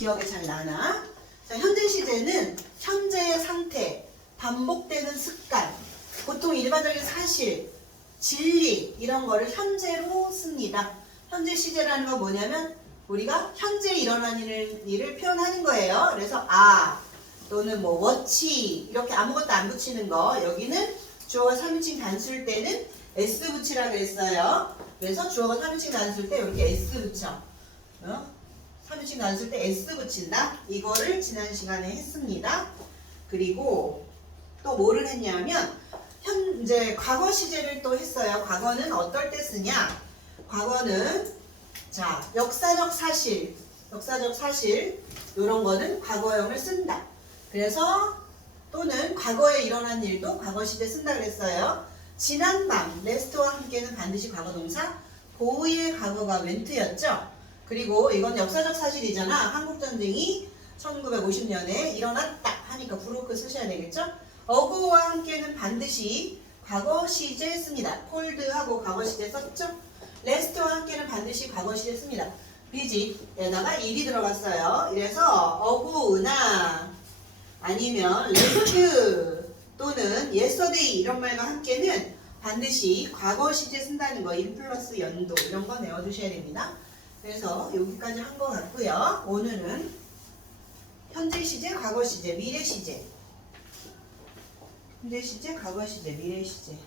기억에 잘 나나? 자, 현재 시제는 현재의 상태, 반복되는 습관, 보통 일반적인 사실, 진리 이런 거를 현재로 씁니다. 현재 시제라는 건 뭐냐면 우리가 현재 일어나는 일을 표현하는 거예요. 그래서 또는 뭐 워치 이렇게 아무것도 안 붙이는 거, 여기는 주어가 3인칭 단수일 때는 S 붙이라고 했어요. 그래서 주어가 3인칭 단수일 때 이렇게 S 붙여. 3인칭 단수일 때 S 붙인다. 이거를 지난 시간에 했습니다. 그리고 또 뭐를 했냐면 현재 과거 시제를 또 했어요. 과거는 어떨 때 쓰냐? 과거는 역사적 사실 이런 거는 과거형을 쓴다. 그래서 또는 과거에 일어난 일도 과거 시제 쓴다 그랬어요. 지난밤 레스트와 함께는 반드시 과거 동사, 고의의 과거가 웬트였죠. 그리고 이건 역사적 사실이잖아. 한국전쟁이 1950년에 일어났다 하니까 브로크 쓰셔야 되겠죠. 어고와 함께는 반드시 과거 시제 씁니다. 콜드하고 과거 시제 썼죠. 레스트와 함께는 반드시 과거 시제 씁니다. 비짓에다가 일이 들어갔어요. 이래서 어고나 아니면 레스트 또는 yesterday 이런 말과 함께는 반드시 과거 시제 쓴다는 거, 일 플러스 연도 이런 거 외워두셔야 됩니다. 그래서 여기까지 한 것 같고요. 오늘은 현재 시제, 과거 시제, 미래 시제. 현재 시제, 과거 시제, 미래 시제.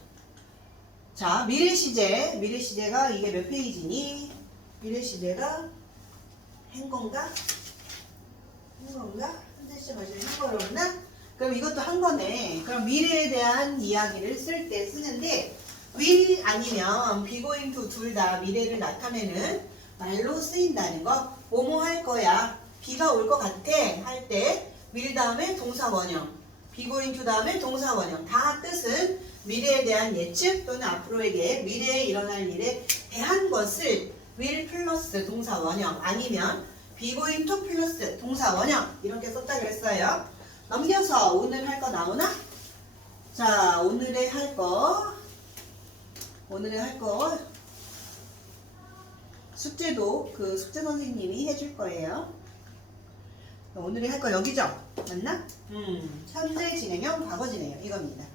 자, 미래 시제가 이게 몇 페이지니? 미래 시제가 한 건가? 현재 시제 맞아요? 한 거로구나? 그럼 이것도 한 거네. 그럼 미래에 대한 이야기를 쓸 때 쓰는데 will 아니면 be going to 둘 다 미래를 나타내는 말로 쓰인다는 거. 뭐뭐 할 거야. 비가 올 것 같아 할 때 will 다음에 동사 원형, be going to 다음에 동사 원형. 다 뜻은 미래에 대한 예측 또는 앞으로에게 미래에 일어날 일에 대한 것을 will 플러스 동사 원형 아니면 be going to 플러스 동사 원형 이렇게 썼다 그랬어요. 넘겨서 오늘 할 거 나오나? 자, 오늘의 할 거 숙제도 그 숙제 선생님이 해줄 거예요. 오늘의 할 거 여기죠? 맞나? 현재 진행형, 과거 진행형 이겁니다.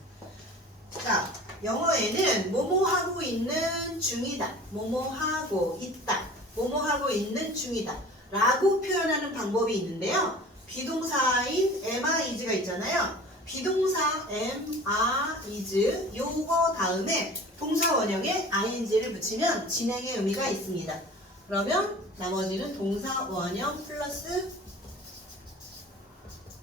자, 영어에는 뭐뭐 하고 있는 중이다, 뭐뭐 하고 있다, 뭐뭐 하고 있는 중이다 라고 표현하는 방법이 있는데요. 비동사인 am, is가 있잖아요. 비동사 am, is 요거 다음에 동사 원형에 ing를 붙이면 진행의 의미가 있습니다. 그러면 나머지는 동사 원형 플러스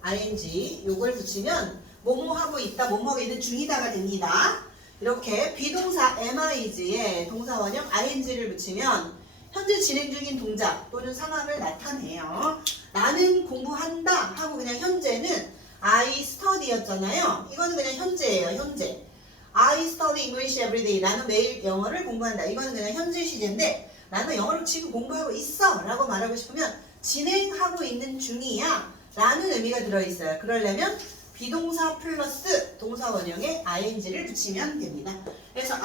ing 요걸 붙이면 뭐뭐 하고 있다, 뭐뭐 하고 있는 중이다가 됩니다. 이렇게 비동사 am, is에 동사 원형 ing를 붙이면 현재 진행 중인 동작 또는 상황을 나타내요. 나는 공부한다 하고 그냥 현재는 I study였잖아요. 이거는 그냥 현재예요. 현재. I study English every day. 나는 매일 영어를 공부한다. 이거는 그냥 현재 시제인데 나는 영어를 지금 공부하고 있어 라고 말하고 싶으면 진행하고 있는 중이야 라는 의미가 들어있어요. 그러려면 비동사 플러스 동사 원형에 ing를 붙이면 됩니다. 그래서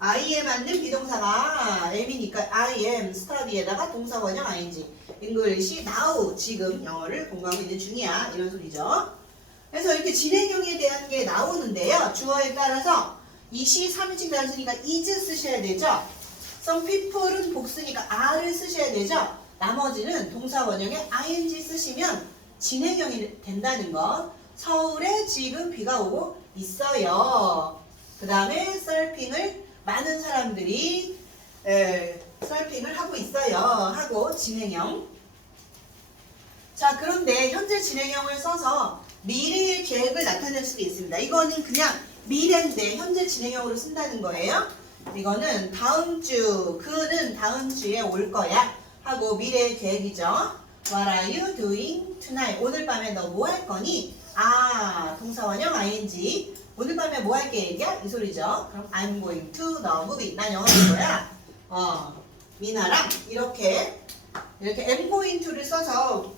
I에 맞는 비동사가 am이니까 I am study에다가 동사 원형 ing English now 지금 영어를 공부하고 있는 중이야 이런 소리죠. 그래서 이렇게 진행형에 대한 게 나오는데요. 주어에 따라서 이시 3인칭 단수니까 is 쓰셔야 되죠. Some people은 복수니까 are를 쓰셔야 되죠. 나머지는 동사 원형에 ing 쓰시면 진행형이 된다는 거. 서울에 지금 비가 오고 있어요. 그 다음에 서핑을 많은 사람들이 서핑을 하고 있어요 하고 진행형. 자, 그런데 현재 진행형을 써서 미래의 계획을 나타낼 수도 있습니다. 이거는 그냥 미래인데 현재 진행형으로 쓴다는 거예요. 이거는 다음 주, 그는 다음 주에 올 거야 하고 미래의 계획이죠. What are you doing tonight? 오늘 밤에 너 뭐 할 거니? 동사 원형 ing. 오늘 밤에 뭐 할 계획이야? 이 소리죠. 그럼 I'm going to the movie. 난 영화 볼 거야. 미나랑 이렇게 am going to를 써서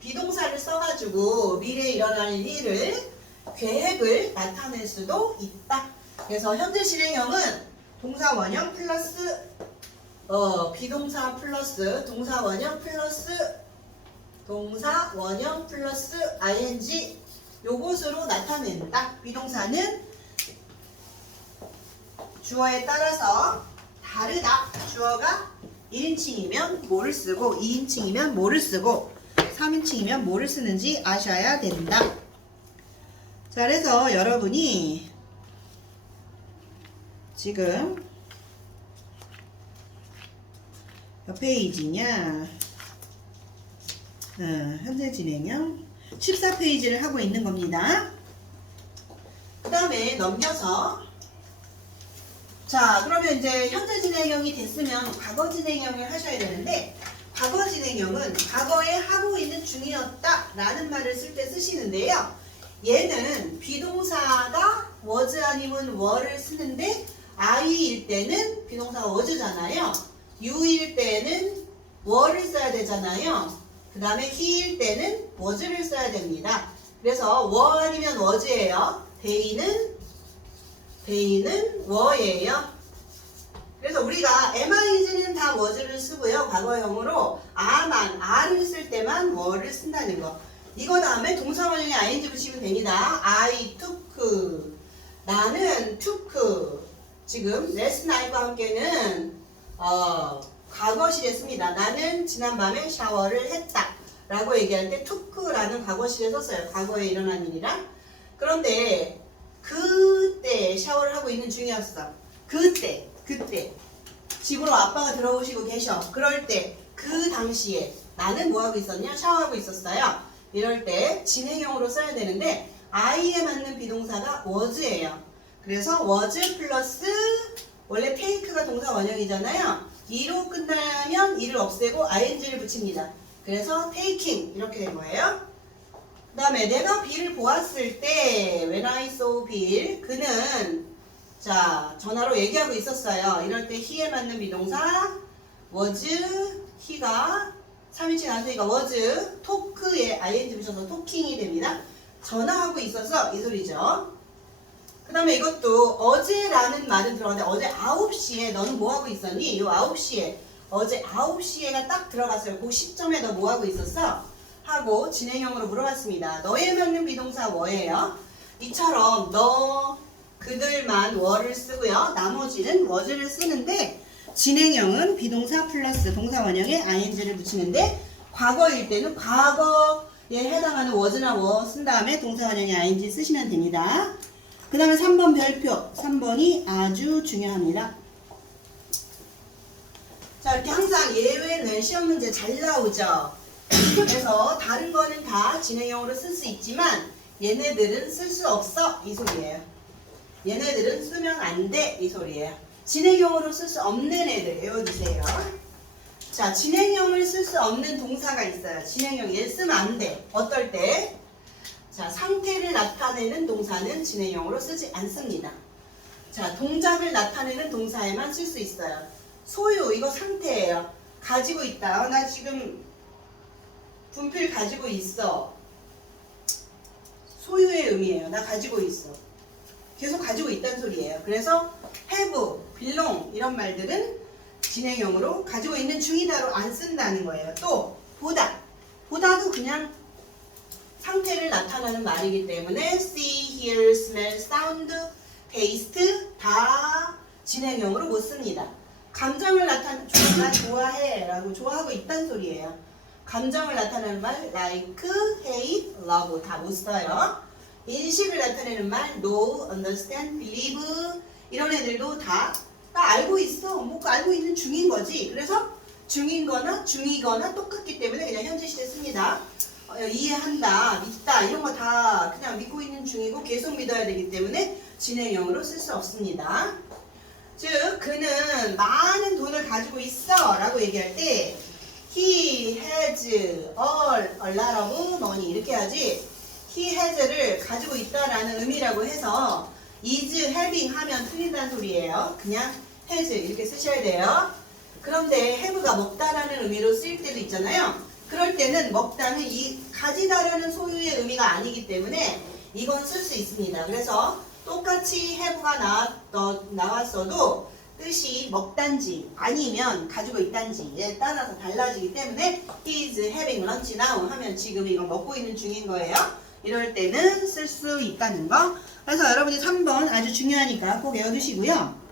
비동사를 써가지고 미래에 일어날 일을 계획을 나타낼 수도 있다. 그래서 현재 진행형은 동사 원형 플러스 비동사 플러스 동사 원형 플러스 ing 요것으로 나타낸다. 비동사는 주어에 따라서 다르다. 주어가 1인칭이면 뭐를 쓰고 2인칭이면 뭐를 쓰고 3인칭이면 뭐를 쓰는지 아셔야 된다. 자, 그래서 여러분이 지금 몇 페이지냐? 현재 진행형 14페이지를 하고 있는 겁니다. 그 다음에 넘겨서 자, 그러면 이제 현재 진행형이 됐으면 과거 진행형을 하셔야 되는데 과거 진행형은 과거에 하고 있는 중이었다 라는 말을 쓸 때 쓰시는데요. 얘는 비동사가 was 아니면 were를 쓰는데 I일 때는 비동사가 was잖아요. You일 때는 were를 써야 되잖아요. 그 다음에 he일 때는 was를 써야 됩니다. 그래서 were 아니면 was예요. they는 were예요. 그래서 우리가 MIG는 다 was를 쓰고요. 과거형으로 are를 쓸 때만 were를 쓴다는 거. 이거 다음에 동사 원형에 ing 붙이면 됩니다. I took. 나는 took. 지금 last night과 함께는 과거시에 씁니다. 나는 지난밤에 샤워를 했다. 라고 얘기할 때 took라는 과거시에 썼어요. 과거에 일어난 일이라. 그런데 그때 샤워를 하고 있는 중이었어. 그때 집으로 아빠가 들어오시고 계셔. 그럴 때 그 당시에 나는 뭐하고 있었냐? 샤워하고 있었어요. 이럴 때 진행형으로 써야 되는데 I에 맞는 비동사가 was예요. 그래서 was 플러스 원래 take가 동사 원형이잖아요. e로 끝나면 e를 없애고 ing를 붙입니다. 그래서 taking 이렇게 된 거예요. 그 다음에 내가 B를 보았을 때 when I saw Bill 그는 자 전화로 얘기하고 있었어요. 이럴 때 he에 맞는 비동사 was he가 3인칭 안되니까 was talk에 ing 붙여서 talking이 됩니다. 전화하고 있어서 이 소리죠. 그 다음에 이것도 어제라는 말은 들어가는데 어제 9시에 너는 뭐하고 있었니? 요 9시에 어제 9시에가 딱 들어갔어요. 그 시점에 너 뭐하고 있었어? 하고 진행형으로 물어봤습니다. 너에 맞는 비동사 뭐예요? 이처럼 너 그들만 were를 쓰고요. 나머지는 was를 쓰는데 진행형은 비동사 플러스 동사 원형에 ing를 붙이는데 과거일 때는 과거에 해당하는 was나 were 쓴 다음에 동사 원형에 ing 쓰시면 됩니다. 그 다음에 3번 별표 3번이 아주 중요합니다. 자 이렇게 항상 예외는 시험 문제 잘 나오죠. 그래서 다른 거는 다 진행형으로 쓸 수 있지만 얘네들은 쓸 수 없어 이 소리예요. 얘네들은 쓰면 안 돼 이 소리예요. 진행형으로 쓸 수 없는 애들 외워주세요. 자 진행형을 쓸 수 없는 동사가 있어요. 진행형 얘 쓰면 안 돼. 어떨 때? 자 상태를 나타내는 동사는 진행형으로 쓰지 않습니다. 자 동작을 나타내는 동사에만 쓸 수 있어요. 소유 이거 상태예요. 가지고 있다. 나 지금 분필 가지고 있어. 소유의 의미예요. 나 가지고 있어. 계속 가지고 있다는 소리예요. 그래서 have, belong 이런 말들은 진행형으로 가지고 있는 중이다로 안 쓴다는 거예요. 또 보다. 보다도 그냥 상태를 나타내는 말이기 때문에 see, hear, smell, sound, taste 다 진행형으로 못 씁니다. 감정을 나타내는 나 좋아해 라고 좋아하고 있다는 소리예요. 감정을 나타내는 말 like, hate, love 다 못 써요. 인식을 나타내는 말 know, understand, believe 이런 애들도 다 알고 있어. 뭐 알고 있는 중인 거지. 그래서 중인 거나 중이거나 똑같기 때문에 그냥 현재 시제 씁니다. 이해한다, 믿다 이런 거 다 그냥 믿고 있는 중이고 계속 믿어야 되기 때문에 진행형으로 쓸 수 없습니다. 즉 그는 많은 돈을 가지고 있어 라고 얘기할 때 he has a lot of money 이렇게 하지 he has를 가지고 있다라는 의미라고 해서 is having 하면 틀린다는 소리예요. 그냥 has 이렇게 쓰셔야 돼요. 그런데 have가 먹다라는 의미로 쓰일 때도 있잖아요. 그럴 때는 먹다는 이 가지다라는 소유의 의미가 아니기 때문에 이건 쓸 수 있습니다. 그래서 똑같이 have가 나왔어도 뜻이 먹단지 아니면 가지고 있단지에 따라서 달라지기 때문에 he's having lunch now 하면 지금 이거 먹고 있는 중인 거예요. 이럴 때는 쓸 수 있다는 거. 그래서 여러분이 3번 아주 중요하니까 꼭 외워두시고요.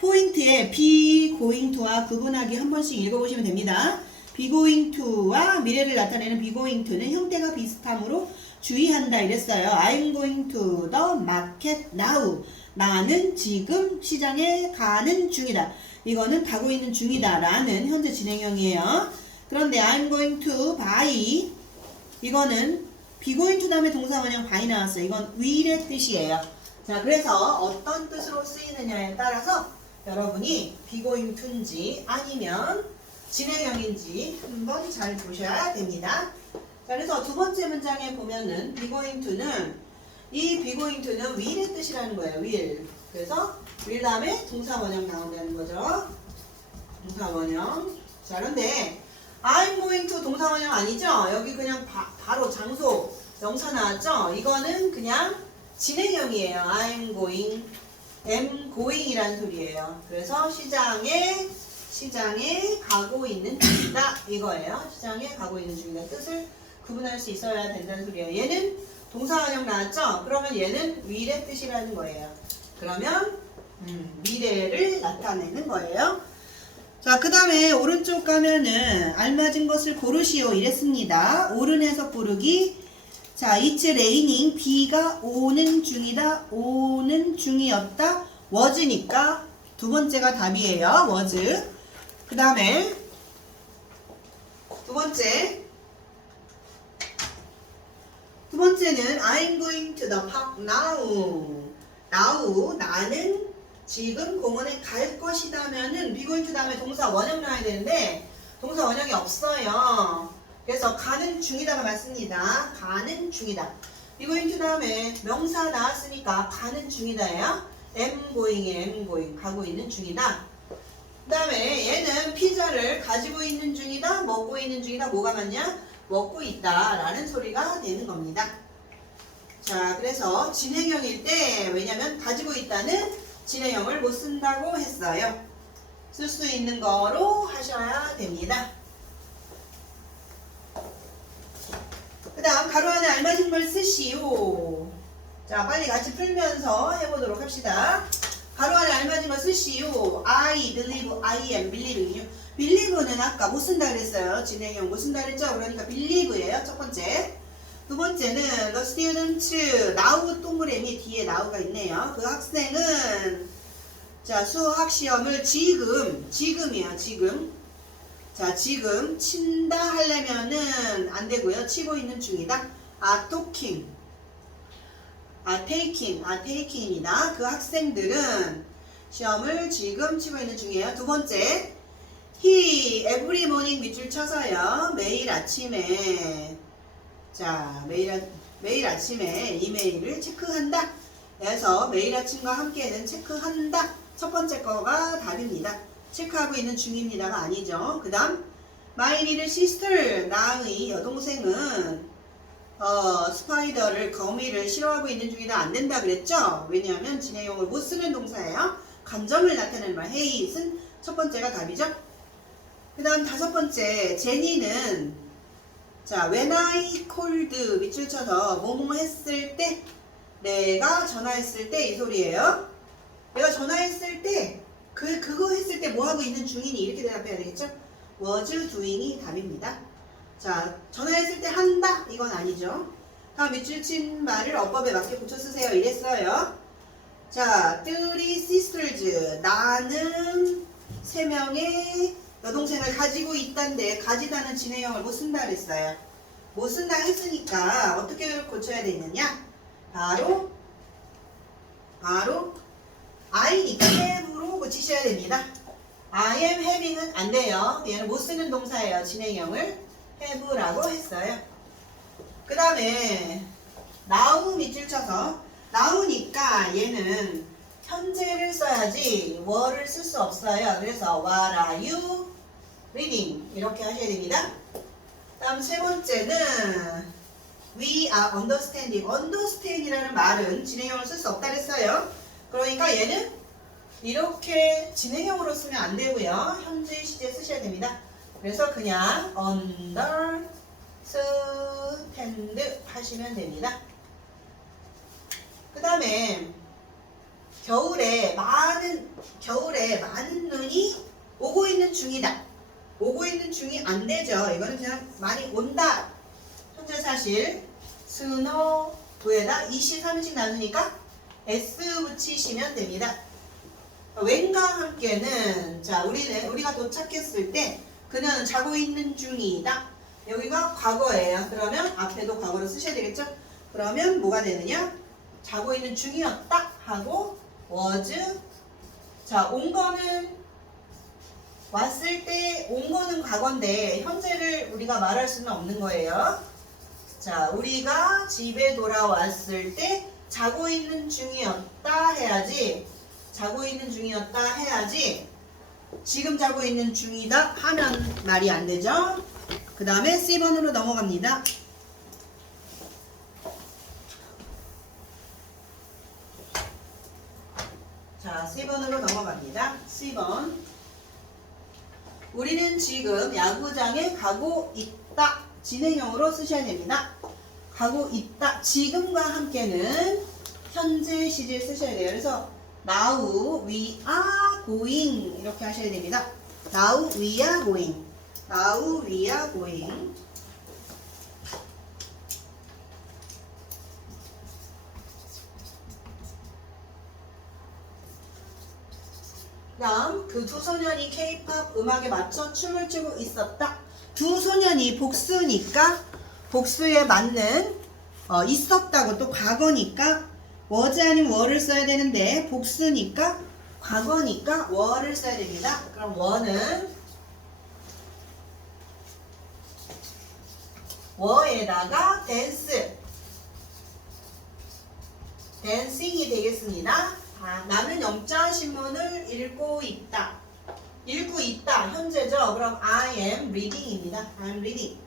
포인트에 be going to와 구분하기 한 번씩 읽어보시면 됩니다. be going to와 미래를 나타내는 be going to는 형태가 비슷하므로 주의한다 이랬어요. I'm going to the market now. 나는 지금 시장에 가는 중이다. 이거는 가고 있는 중이다 라는 현재 진행형이에요. 그런데 I'm going to buy 이거는 be going to 다음에 동사 원형 buy 나왔어요. 이건 will의 뜻이에요. 자, 그래서 어떤 뜻으로 쓰이느냐에 따라서 여러분이 be going to인지 아니면 진행형인지 한번 잘 보셔야 됩니다. 자, 그래서 두 번째 문장에 보면은 be going to는 이 be going to는 will의 뜻이라는 거예요. will. 그래서 will 다음에 동사 원형 나온다는 거죠. 동사 원형. 자, 그런데 I'm going to 동사 원형 아니죠? 여기 그냥 바로 장소 명사 나왔죠? 이거는 그냥 진행형이에요. I'm going, am going 이란 소리예요. 그래서 시장에 가고 있는 중이다 이거예요. 시장에 가고 있는 중이다 뜻을 구분할 수 있어야 된다는 소리예요. 얘는 동사 원형 나왔죠? 그러면 얘는 will의 뜻이라는 거예요. 그러면 미래를 나타내는 거예요. 자, 그 다음에 오른쪽 가면은 알맞은 것을 고르시오 이랬습니다. 옳은 해석 고르기. 자, it's raining. 비가 오는 중이다. 오는 중이었다. was니까 두 번째가 답이에요. was. 그 다음에 두 번째는 I'm going to the park now. now 나는 지금 공원에 갈 것이다면은 be going to 다음에 동사 원형 나와야 되는데 동사 원형이 없어요. 그래서 가는 중이다가 맞습니다. 가는 중이다. be going to 다음에 명사 나왔으니까 가는 중이다예요. am going 가고 있는 중이다. 그 다음에 얘는 피자를 가지고 있는 중이다, 먹고 있는 중이다. 뭐가 맞냐? 먹고 있다 라는 소리가 되는 겁니다. 자, 그래서 진행형일 때 왜냐면 가지고 있다는 진행형을 못 쓴다고 했어요. 쓸 수 있는 거로 하셔야 됩니다. 그 다음 가로 안에 알맞은 걸 쓰시오. 자, 빨리 같이 풀면서 해보도록 합시다. 가로 안에 알맞은 걸 쓰시오. I believe, I am believing. believe는 아까 못 쓴다 그랬어요. 진행형 못 쓴다 그랬죠? 그러니까 believe예요. 첫 번째. 두 번째는 the student, now 동그라미 뒤에 now가 있네요. 그 학생은 자, 수학 시험을 지금이에요. 지금. 자, 지금 친다 하려면은 안 되고요. 치고 있는 중이다. taking입니다. 그 학생들은 시험을 지금 치고 있는 중이에요. 두 번째, he every morning 밑줄 쳐서요. 매일 아침에 자, 매일 아침에 이메일을 체크한다. 그래서 매일 아침과 함께는 체크한다. 첫 번째 거가 답입니다. 체크하고 있는 중입니다가 아니죠. 그 다음 my little sister 나의 여동생은 스파이더를 거미를 싫어하고 있는 중이다. 안 된다 그랬죠? 왜냐하면 진행형을 못 쓰는 동사예요. 감정을 나타내는 말 hate은 첫 번째가 답이죠. 그 다음 다섯 번째 제니는 자, when I called 밑줄 쳐서 뭐뭐 했을 때 내가 전화했을 때 이 소리예요. 내가 전화했을 때 그거 했을 때 뭐 하고 있는 중이니 이렇게 대답해야 되겠죠? was doing이 답입니다. 자, 전화했을 때 한다 이건 아니죠. 다음 밑줄 친 말을 어법에 맞게 붙여 쓰세요 이랬어요. 자, three sisters 나는 세 명의 여동생을 가지고 있단데 가지다는 진행형을 못 쓴다 그랬어요. 못 쓴다 했으니까 어떻게 고쳐야 되느냐? 바로 I니까 have로 고치셔야 됩니다. I am having은 안 돼요. 얘는 못 쓰는 동사예요. 진행형을 have라고 했어요. 그 다음에 now 밑줄 쳐서 now니까 얘는 현재를 써야지 were를 쓸 수 없어요. 그래서 what are you reading 이렇게 하셔야 됩니다. 다음 세 번째는 we are understanding. understand이라는 말은 진행형을 쓸 수 없다 그랬어요. 그러니까 얘는 이렇게 진행형으로 쓰면 안 되고요. 현재 시제 쓰셔야 됩니다. 그래서 그냥 understand 하시면 됩니다. 그 다음에 겨울에 많은 눈이 오고 있는 중이다. 오고 있는 중이 안 되죠. 이거는 그냥 많이 온다. 현재 사실 snow에다 2시 3식 나누니까 s 붙이시면 됩니다. when과 함께는 자 우리가 도착했을 때 그녀는 자고 있는 중이다. 여기가 과거예요. 그러면 앞에도 과거로 쓰셔야 되겠죠? 그러면 뭐가 되느냐? 자고 있는 중이었다 하고 was. 자, 온 거는 왔을 때 온 거는 과거인데 현재를 우리가 말할 수는 없는 거예요. 자, 우리가 집에 돌아왔을 때 자고 있는 중이었다 해야지. 자고 있는 중이었다 해야지. 지금 자고 있는 중이다 하면 말이 안 되죠. 그 다음에 C번으로 넘어갑니다. 자, C번으로 넘어갑니다. C번. 우리는 지금 야구장에 가고 있다. 진행형으로 쓰셔야 됩니다. 가고 있다. 지금과 함께는 현재 시제 쓰셔야 돼요. 그래서 now we are going 이렇게 하셔야 됩니다. now we are going. now we are going. 다음 그 두 소년이 K-pop 음악에 맞춰 춤을 추고 있었다. 두 소년이 복수니까 복수에 맞는 있었다고 또 과거니까 was 아니면 were를 써야 되는데 복수니까 과거니까 were를 써야 됩니다. 그럼 were는 were에다가 dance dancing이 되겠습니다. 나는 영자 신문을 읽고 있다. 읽고 있다. 현재죠. 그럼 I am reading입니다. I am reading.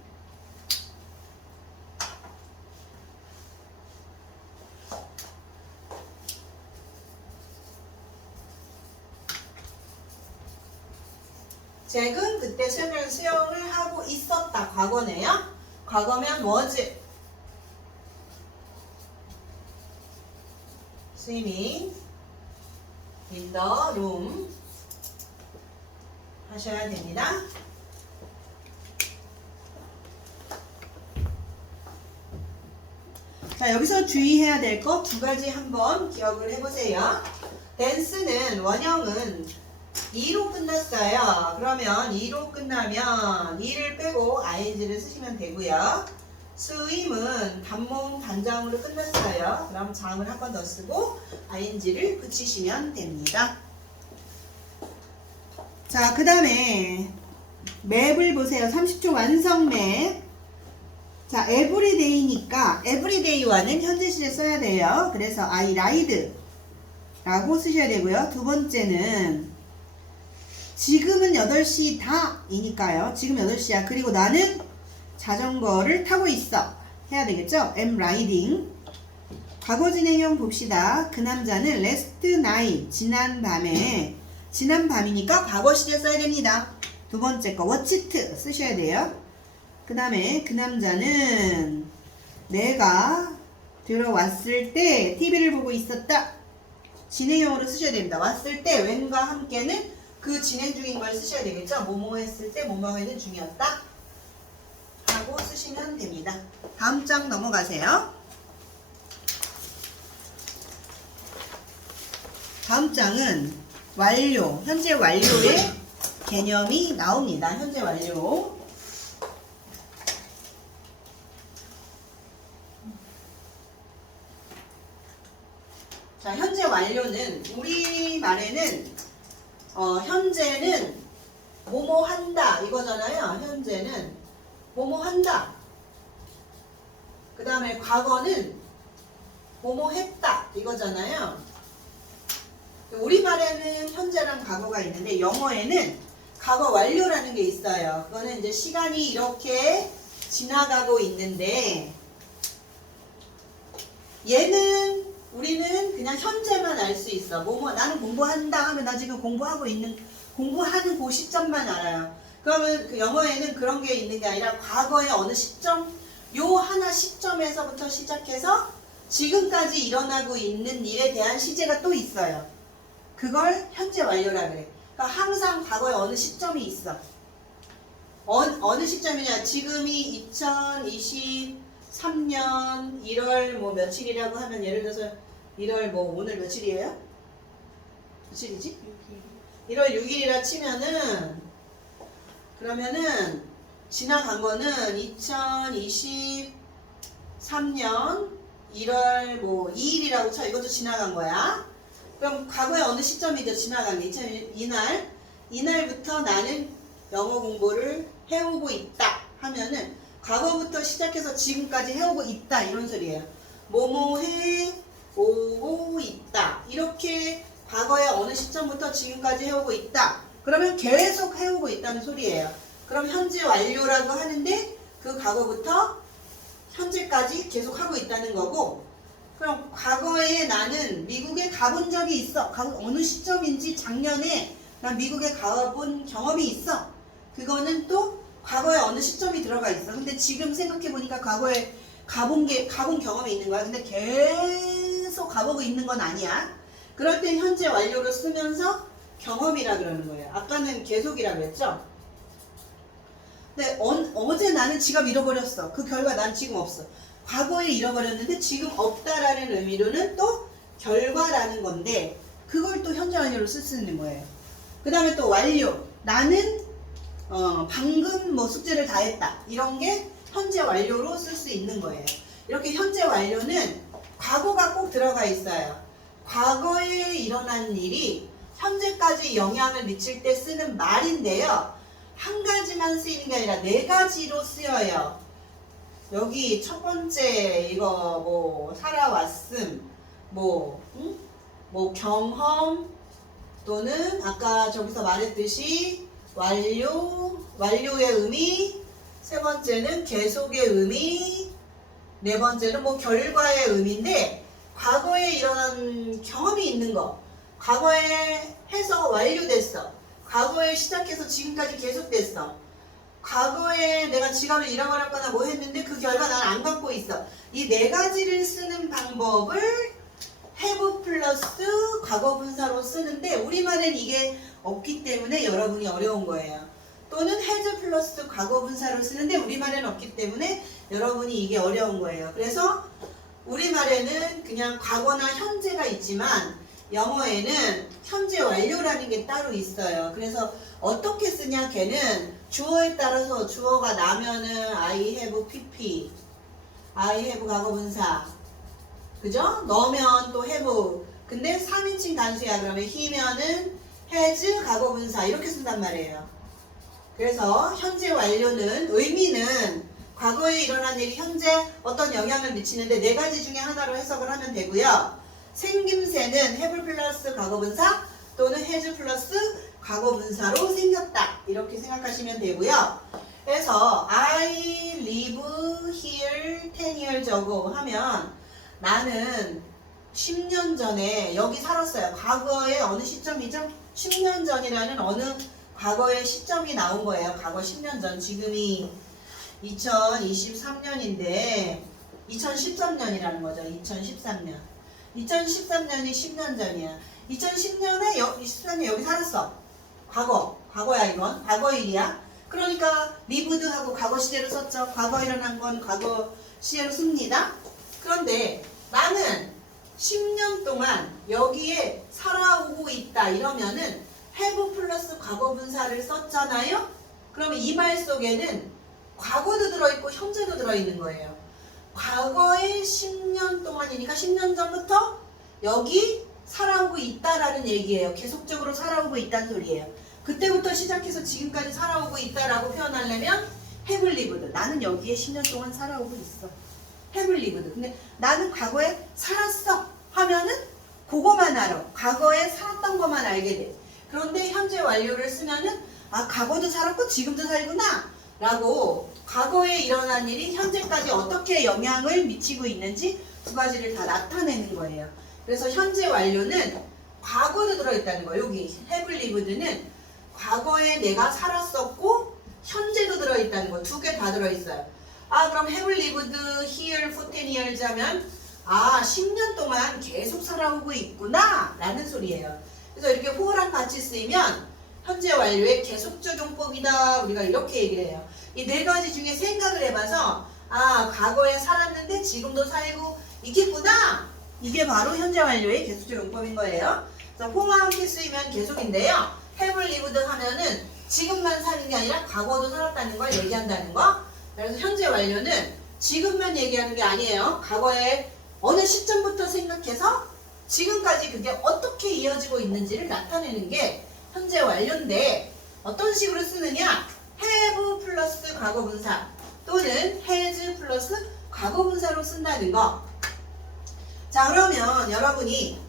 잭은 그때 수영을 하고 있었다. 과거네요. 과거면 was. swimming in the room 하셔야 됩니다. 자, 여기서 주의해야 될 거 두 가지 한번 기억을 해보세요. dance는 원형은 2로 끝났어요. 그러면 2로 끝나면 2를 빼고 ing를 쓰시면 되고요. swim은 단모음 단자음으로 끝났어요. 그럼 자음을 한 번 더 쓰고 ing를 붙이시면 됩니다. 자, 그 다음에 맵을 보세요. 30초 완성 맵. 자, everyday니까 everyday와는 현재 시제 써야 돼요. 그래서 I ride 라고 쓰셔야 되고요. 두 번째는 지금은 8시다 이니까요. 지금 8시야. 그리고 나는 자전거를 타고 있어 해야 되겠죠. am riding. 과거 진행형 봅시다. 그 남자는 last night 지난 밤이니까 과거 시제 써야 됩니다. 두 번째 거 watched 쓰셔야 돼요. 그 다음에 그 남자는 내가 들어왔을 때 TV를 보고 있었다. 진행형으로 쓰셔야 됩니다. 왔을 때 when과 함께는 그 진행 중인 걸 쓰셔야 되겠죠. 뭐뭐 했을 때 뭐뭐 하는 중이었다 하고 쓰시면 됩니다. 다음 장 넘어가세요. 다음 장은 완료, 현재 완료의 개념이 나옵니다. 현재 완료. 자, 현재 완료는 우리말에는 현재는 뭐뭐 한다 이거잖아요. 현재는 뭐뭐 한다. 그 다음에 과거는 뭐뭐 했다 이거잖아요. 우리말에는 현재랑 과거가 있는데 영어에는 과거 완료라는 게 있어요. 그거는 이제 시간이 이렇게 지나가고 있는데 얘는 우리는 그냥 현재만 알 수 있어. 나는 공부한다 하면 나 지금 공부하는 그 시점만 알아요. 그러면 그 영어에는 그런 게 있는 게 아니라 과거의 어느 시점, 요 하나 시점에서부터 시작해서 지금까지 일어나고 있는 일에 대한 시제가 또 있어요. 그걸 현재 완료라 그래. 그러니까 항상 과거에 어느 시점이 있어. 어느 시점이냐? 지금이 2023년 1월 뭐 며칠이라고 하면 예를 들어서 1월 뭐 오늘 며칠이에요? 며칠이지? 1월 6일이라 치면은 그러면은 지나간 거는 2023년 1월 뭐 2일이라고 쳐. 이것도 지나간 거야. 그럼 과거에 어느 시점이죠? 지나간 게 이날부터 나는 영어 공부를 해오고 있다 하면은 과거부터 시작해서 지금까지 해오고 있다 이런 소리예요. 뭐뭐 해오고 있다. 이렇게 과거에 어느 시점부터 지금까지 해오고 있다. 그러면 계속 해오고 있다는 소리예요. 그럼 현재 완료라고 하는데 그 과거부터 현재까지 계속 하고 있다는 거고, 그럼 과거에 나는 미국에 가본 적이 있어. 어느 시점인지 작년에 난 미국에 가본 경험이 있어. 그거는 또 과거에 어느 시점이 들어가 있어. 근데 지금 생각해보니까 과거에 가본 경험이 있는 거야. 근데 계속 가보고 있는 건 아니야. 그럴 땐 현재 완료로 쓰면서 경험이라 그러는 거예요. 아까는 계속이라 그랬죠? 근데 어제 나는 지갑 잃어버렸어. 그 결과 난 지금 없어. 과거에 잃어버렸는데 지금 없다라는 의미로는 또 결과라는 건데 그걸 또 현재 완료로 쓸 수 있는 거예요. 그 다음에 또 완료. 나는 방금 뭐 숙제를 다 했다. 이런 게 현재 완료로 쓸 수 있는 거예요. 이렇게 현재 완료는 과거가 꼭 들어가 있어요. 과거에 일어난 일이 현재까지 영향을 미칠 때 쓰는 말인데요. 한 가지만 쓰이는 게 아니라 네 가지로 쓰여요. 여기 첫 번째 이거 뭐 살아왔음, 뭐 경험 또는 아까 저기서 말했듯이 완료의 의미, 세 번째는 계속의 의미, 네 번째는 뭐 결과의 의미인데 과거에 일어난 경험이 있는 거, 과거에 해서 완료됐어. 과거에 시작해서 지금까지 계속됐어. 과거에 내가 지갑을 잃어버렸거나 뭐 했는데 그 결과 난 안 갖고 있어. 이 네 가지를 쓰는 방법을 have 플러스 과거분사로 쓰는데 우리말엔 이게 없기 때문에 여러분이 어려운 거예요. 또는 has 플러스 과거분사로 쓰는데 우리말에는 없기 때문에 여러분이 이게 어려운 거예요. 그래서 우리말에는 그냥 과거나 현재가 있지만 영어에는 현재 완료라는 게 따로 있어요. 그래서 어떻게 쓰냐, 걔는 주어에 따라서 주어가 나면은 I have pp, I have 과거분사, 그죠? 넣으면 또 have. 근데 3인칭 단수야. 그러면 he면은 has 과거분사 이렇게 쓴단 말이에요. 그래서 현재 완료는 의미는 과거에 일어난 일이 현재 어떤 영향을 미치는데 네 가지 중에 하나로 해석을 하면 되고요. 생김새는 have 플러스 과거분사 또는 has 플러스 과거분사로 생겼다. 이렇게 생각하시면 되고요. 그래서 I live here 10 years ago 하면 나는 10년 전에 여기 살았어요. 과거의 어느 시점이죠? 10년 전이라는 어느 과거의 시점이 나온 거예요. 과거 10년 전. 지금이 2023년인데 2013년이라는 거죠. 2013년. 2013년이 10년 전이야. 2010년에 2013년 여기 살았어. 과거야 이건. 과거 일이야. 그러니까 리브드하고 과거 시제로 썼죠. 과거 일어난 건 과거 시제로 씁니다. 그런데 나는 10년 동안 여기에 살아오고 있다 이러면은 have 플러스 과거분사를 썼잖아요. 그러면 이 말 속에는 과거도 들어있고 현재도 들어있는 거예요. 과거의 10년 동안이니까 10년 전부터 여기 살아오고 있다라는 얘기예요. 계속적으로 살아오고 있다는 소리예요. 그때부터 시작해서 지금까지 살아오고 있다라고 표현하려면 have lived. 나는 여기에 10년 동안 살아오고 있어. have lived. 근데 나는 과거에 살았어 하면은 그거만 알아. 과거에 살았던 것만 알게 돼. 그런데 현재 완료를 쓰면은 아 과거도 살았고 지금도 살구나 라고 과거에 일어난 일이 현재까지 어떻게 영향을 미치고 있는지 두 가지를 다 나타내는 거예요. 그래서 현재 완료는 과거도 들어있다는 거예요. 여기 have lived는 과거에 내가 살았었고 현재도 들어있다는 거. 두 개 다 들어있어요. 아 그럼 have lived here for 10 years 하면 아 10년 동안 계속 살아오고 있구나 라는 소리예요. 그래서 이렇게 for랑 같이 쓰이면 현재 완료의 계속적 용법이다. 우리가 이렇게 얘기를 해요. 이 네 가지 중에 생각을 해봐서 아 과거에 살았는데 지금도 살고 있겠구나. 이게 바로 현재 완료의 계속적 용법인 거예요. 그래서 for와 함께 쓰이면 계속인데요. have lived 하면은 지금만 사는 게 아니라 과거도 살았다는 걸 얘기한다는 거. 그래서 현재 완료는 지금만 얘기하는 게 아니에요. 과거에 어느 시점부터 생각해서 지금까지 그게 어떻게 이어지고 있는지를 나타내는 게 현재 완료인데 어떤 식으로 쓰느냐? have 플러스 과거분사 또는 has 플러스 과거분사로 쓴다는 거. 자 그러면 여러분이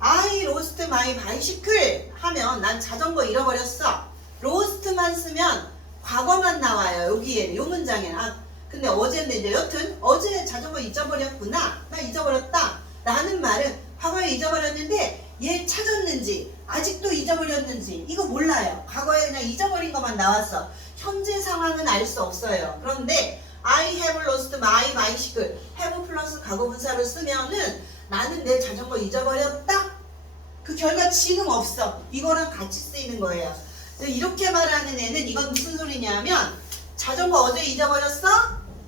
I lost my bicycle 하면 난 자전거 잃어버렸어. lost만 쓰면 과거만 나와요. 여기에 요 문장에. 아 근데 어제인데 이제 여튼 어제 자전거 잊어버렸구나. 나 잊어버렸다. 라는 말은 과거에 잊어버렸는데 얘 찾았는지 아직도 잊어버렸는지 이거 몰라요. 과거에 그냥 잊어버린 것만 나왔어. 현재 상황은 알 수 없어요. 그런데 I have lost my bicycle have 플러스 과거분사를 쓰면은 나는 내 자전거 잊어버렸다. 그 결과 지금 없어. 이거랑 같이 쓰이는 거예요. 이렇게 말하는 애는 이건 무슨 소리냐면 자전거 어제 잊어버렸어?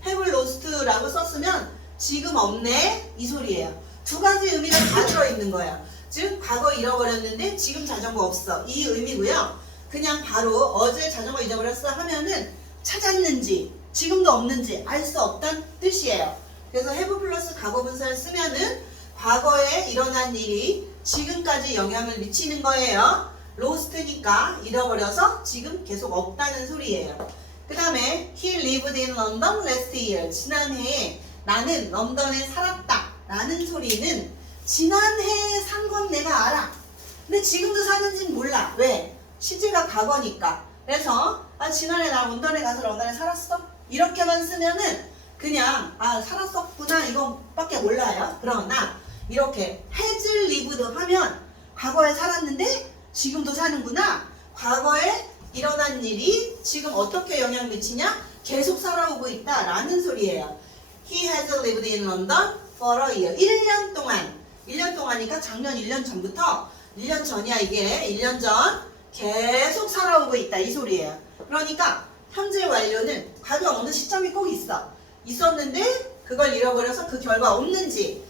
have lost라고 썼으면 지금 없네 이 소리예요. 두 가지 의미가 다 들어있는 거예요. 즉 과거 잃어버렸는데 지금 자전거 없어 이 의미고요. 그냥 바로 어제 자전거 잊어버렸어 하면은 찾았는지 지금도 없는지 알 수 없다는 뜻이에요. 그래서 have 플러스 과거분사를 쓰면은 과거에 일어난 일이 지금까지 영향을 미치는 거예요. lost니까 잃어버려서 지금 계속 없다는 소리예요. 그 다음에 he lived in London last year. 지난해에 나는 런던에 살았다 라는 소리는 지난해에 산 건 내가 알아. 근데 지금도 사는지는 몰라. 왜? 시제가 과거니까. 그래서 아 지난해 나 런던에 가서 런던에 살았어? 이렇게만 쓰면은 그냥 아 살았었구나 이거밖에 몰라요. 그러나 이렇게 has lived 하면 과거에 살았는데 지금도 사는구나. 과거에 일어난 일이 지금 어떻게 영향 미치냐? 계속 살아오고 있다 라는 소리예요. He has lived in London for a year. 1년 동안. 1년 동안이니까 작년 1년 전부터 1년 전이야 이게. 1년 전 계속 살아오고 있다 이 소리예요. 그러니까 현재 완료는 과거 어느 시점이 꼭 있어. 있었는데 그걸 잃어버려서 그 결과 없는지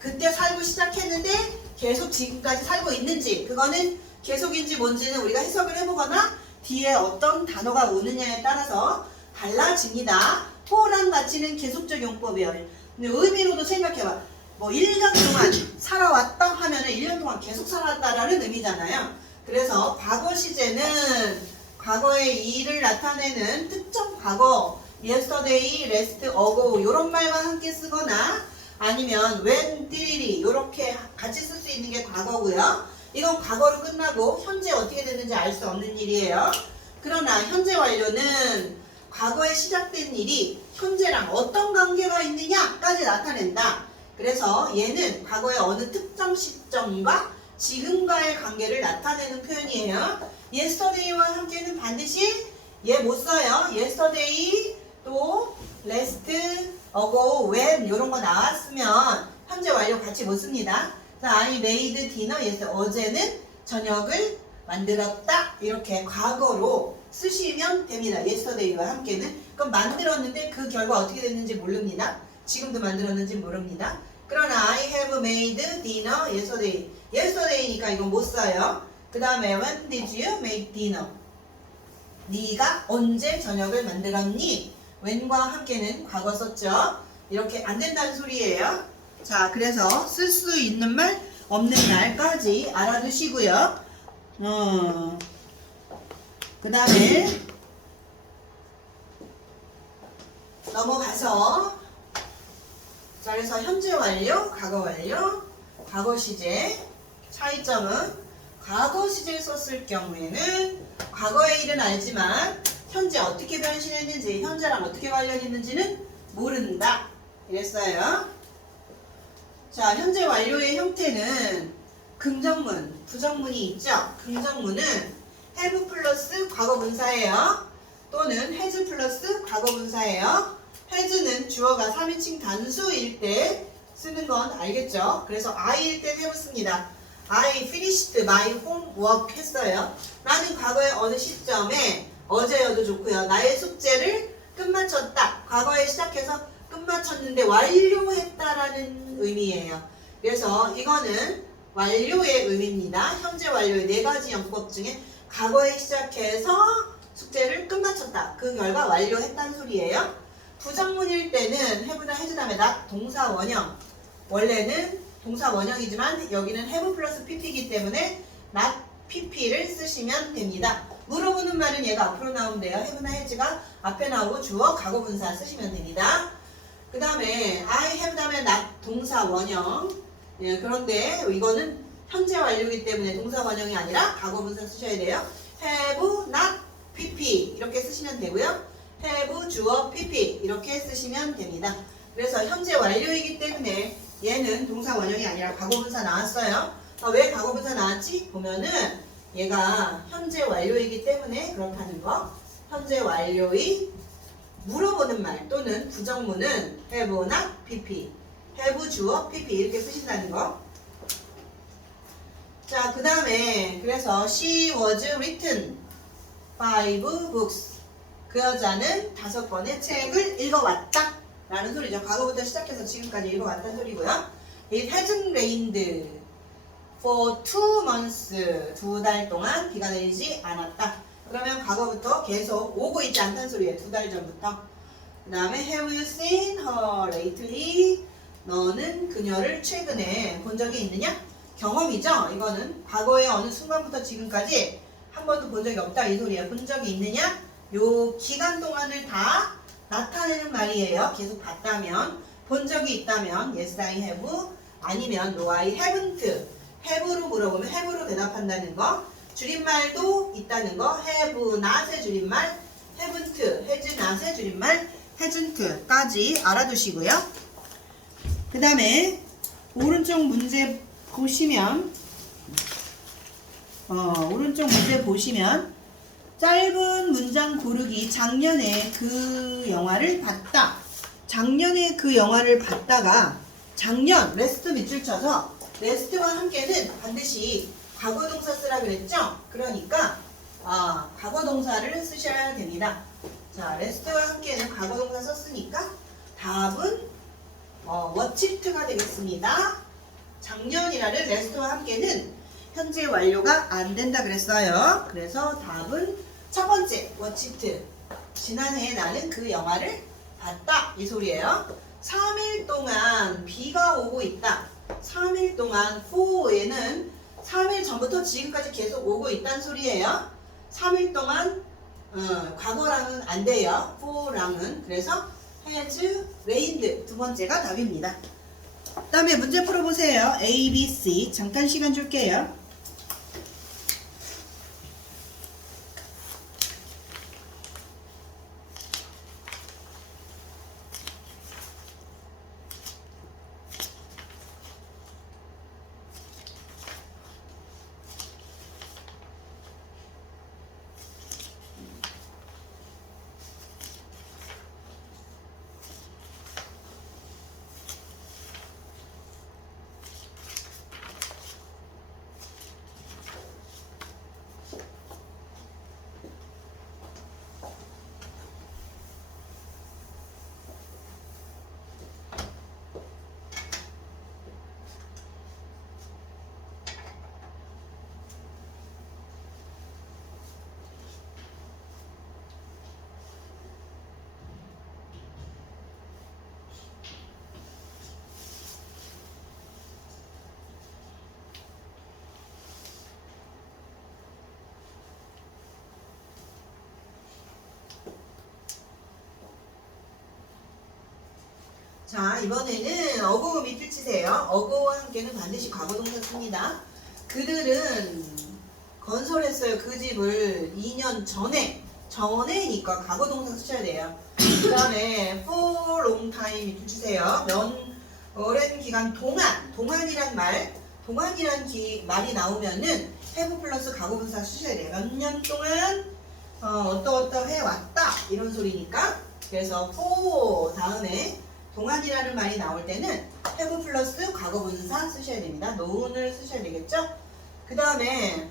그때 살고 시작했는데 계속 지금까지 살고 있는지 그거는 계속인지 뭔지는 우리가 해석을 해보거나 뒤에 어떤 단어가 오느냐에 따라서 달라집니다. for랑 같이는 계속적 용법이에요. 근데 의미로도 생각해봐. 뭐 1년 동안 살아왔다 하면은 1년 동안 계속 살았다라는 의미잖아요. 그래서 과거 시제는 과거의 일을 나타내는 특정 과거 yesterday, last, ago 이런 말과 함께 쓰거나 아니면 when, did이 이렇게 같이 쓸 수 있는 게 과거고요. 이건 과거로 끝나고 현재 어떻게 됐는지 알 수 없는 일이에요. 그러나 현재 완료는 과거에 시작된 일이 현재랑 어떤 관계가 있느냐까지 나타낸다. 그래서 얘는 과거의 어느 특정 시점과 지금과의 관계를 나타내는 표현이에요. yesterday와 함께는 반드시 얘 못 써요. yesterday 또 last, ago, when 이런 거 나왔으면 현재 완료 같이 못 씁니다. 자, I made dinner yesterday. 어제는 저녁을 만들었다. 이렇게 과거로 쓰시면 됩니다. yesterday와 함께는. 그럼 만들었는데 그 결과 어떻게 됐는지 모릅니다. 지금도 만들었는지 모릅니다. 그러나 I have made dinner yesterday. yesterday니까 이건 못 써요. 그 다음에 when did you make dinner? 네가 언제 저녁을 만들었니? when과 함께는 과거 썼죠. 이렇게 안 된다는 소리예요. 자, 그래서 쓸 수 있는 말 없는 날까지 알아두시고요. 그 다음에 넘어가서 자, 그래서 현재 완료, 과거 완료, 과거 시제 차이점은 과거 시제를 썼을 경우에는 과거의 일은 알지만 현재 어떻게 변신했는지 현재랑 어떻게 관련이 있는지는 모른다 이랬어요. 자, 현재 완료의 형태는 긍정문, 부정문이 있죠? 긍정문은 have 플러스 과거분사예요. 또는 has 플러스 과거분사예요. has는 주어가 3인칭 단수일 때 쓰는 건 알겠죠? 그래서 I일 때 have 씁니다. I finished my homework 했어요. 나는 과거의 어느 시점에 어제여도 좋고요. 나의 숙제를 끝마쳤다. 과거에 시작해서 끝마쳤는데 완료했다라는 의미예요. 그래서 이거는 완료의 의미입니다. 현재 완료의 4가지 영법 중에 과거에 시작해서 숙제를 끝마쳤다. 그 결과 완료했다는 소리예요. 부정문일 때는 have나 has 다음에 not 동사 원형. 원래는 동사 원형이지만 여기는 have 플러스 pp이기 때문에 not pp를 쓰시면 됩니다. 물어보는 말은 얘가 앞으로 나오면 돼요. have나 has가 앞에 나오고 주어 과거분사 쓰시면 됩니다. 그 다음에 I have 다음에 not 동사 원형. 예, 그런데 이거는 현재 완료이기 때문에 동사 원형이 아니라 과거분사 쓰셔야 돼요. have not pp 이렇게 쓰시면 되고요. have 주어 pp 이렇게 쓰시면 됩니다. 그래서 현재 완료이기 때문에 얘는 동사 원형이 아니라 과거분사 나왔어요. 왜 과거분사 나왔지? 보면은 얘가 현재 완료이기 때문에 그렇다는 거. 현재 완료의 물어보는 말 또는 부정문은 have not pp, have 주어 pp 이렇게 쓰신다는 거. 자, 그 다음에 그래서 she was written 5 books. 그 여자는 5권의 책을 읽어왔다 라는 소리죠. 과거부터 시작해서 지금까지 읽어왔다는 소리고요. It hasn't rained for 2 months. 2달 동안 비가 내리지 않았다. 그러면 과거부터 계속 오고 있지 않다는 소리예요. 2달 전부터. 그 다음에 have you seen her lately? 너는 그녀를 최근에 본 적이 있느냐? 경험이죠. 이거는 과거의 어느 순간부터 지금까지 한 번도 본 적이 없다 이 소리예요. 본 적이 있느냐? 요 기간 동안을 다 나타내는 말이에요. 계속 봤다면, 본 적이 있다면 yes I have, 아니면 no I haven't. have로 물어보면 have로 대답한다는 거. 줄임말도 있다는 거. have not의 줄임말 haven't, has not의 줄임말 hasn't 까지 알아두시고요. 그 다음에 오른쪽 문제 보시면 짧은 문장 고르기. 작년에 그 영화를 봤다. 작년에 그 영화를 봤다가 작년 레스트 밑줄 쳐서 레스트와 함께는 반드시 과거동사 쓰라 그랬죠? 그러니까 과거동사를 쓰셔야 됩니다. 자, 레스트와 함께는 과거동사 썼으니까 답은 watched가 되겠습니다. 작년이라는 레스트와 함께는 현재 완료가 안 된다 그랬어요. 그래서 답은 첫 번째 watched. 지난해에 나는 그 영화를 봤다 이 소리예요. 3일 동안 비가 오고 있다. 3일 동안 for에는 3일 전부터 지금까지 계속 오고 있다는 소리예요. 3일 동안 과거랑은 안 돼요. for랑은. 그래서 has rained 두 번째가 답입니다. 그 다음에 문제 풀어보세요. A, B, C. 잠깐 시간 줄게요. 자, 이번에는 어고 밑줄 치세요. 어고와 함께는 반드시 과거동사 씁니다. 그들은 건설했어요. 그 집을 2년 전에니까 과거동사 쓰셔야 돼요. 그 다음에 for long time 밑줄 치세요. 오랜 기간 동안, 동안이란 말이 나오면은 have 플러스 과거분사 쓰셔야 돼요. 몇 년 동안 어떠어떠 해왔다 이런 소리니까. 그래서 for 다음에 동안이라는 말이 나올 때는 have 플러스 과거분사 쓰셔야 됩니다. known을 쓰셔야 되겠죠? 그 다음에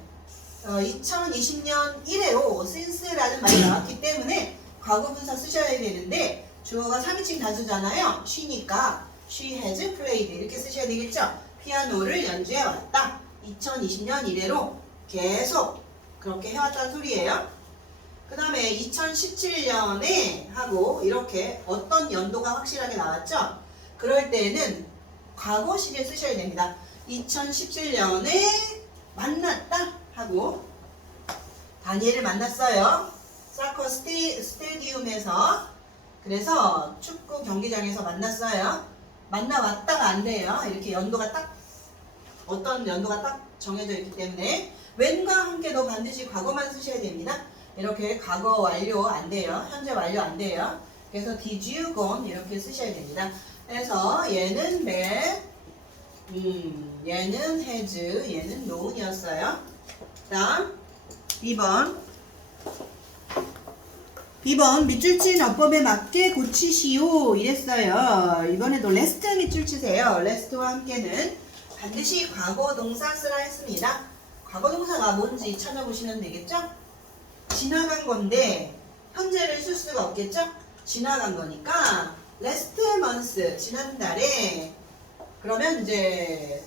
2020년 1회로 since라는 말이 나왔기 때문에 과거분사 쓰셔야 되는데 주어가 3인칭 단수잖아요. she니까 she has played 이렇게 쓰셔야 되겠죠? 피아노를 연주해 왔다. 2020년 1회로 계속 그렇게 해왔다는 소리예요. 그 다음에 2017년에 하고 이렇게 어떤 연도가 확실하게 나왔죠? 그럴 때는 과거 시제 쓰셔야 됩니다. 2017년에 만났다 하고 다니엘을 만났어요. 사커 스테디움에서. 그래서 축구 경기장에서 만났어요. 만나왔다가 안 돼요. 이렇게 연도가 딱 어떤 연도가 딱 정해져 있기 때문에 when과 함께도 반드시 과거만 쓰셔야 됩니다. 이렇게 과거 완료 안 돼요. 현재 완료 안 돼요. 그래서 did you gone 이렇게 쓰셔야 됩니다. 그래서 얘는 that, 얘는 has, 얘는 known이었어요. 다음 2번 밑줄 어법에 맞게 고치시오 이랬어요. 이번에도 last 밑줄 치세요. last와 함께는 반드시 과거 동사 쓰라 했습니다. 과거 동사가 뭔지 찾아보시면 되겠죠? 지나간 건데 현재를 쓸 수가 없겠죠? 지나간 거니까 last month 지난달에 그러면 이제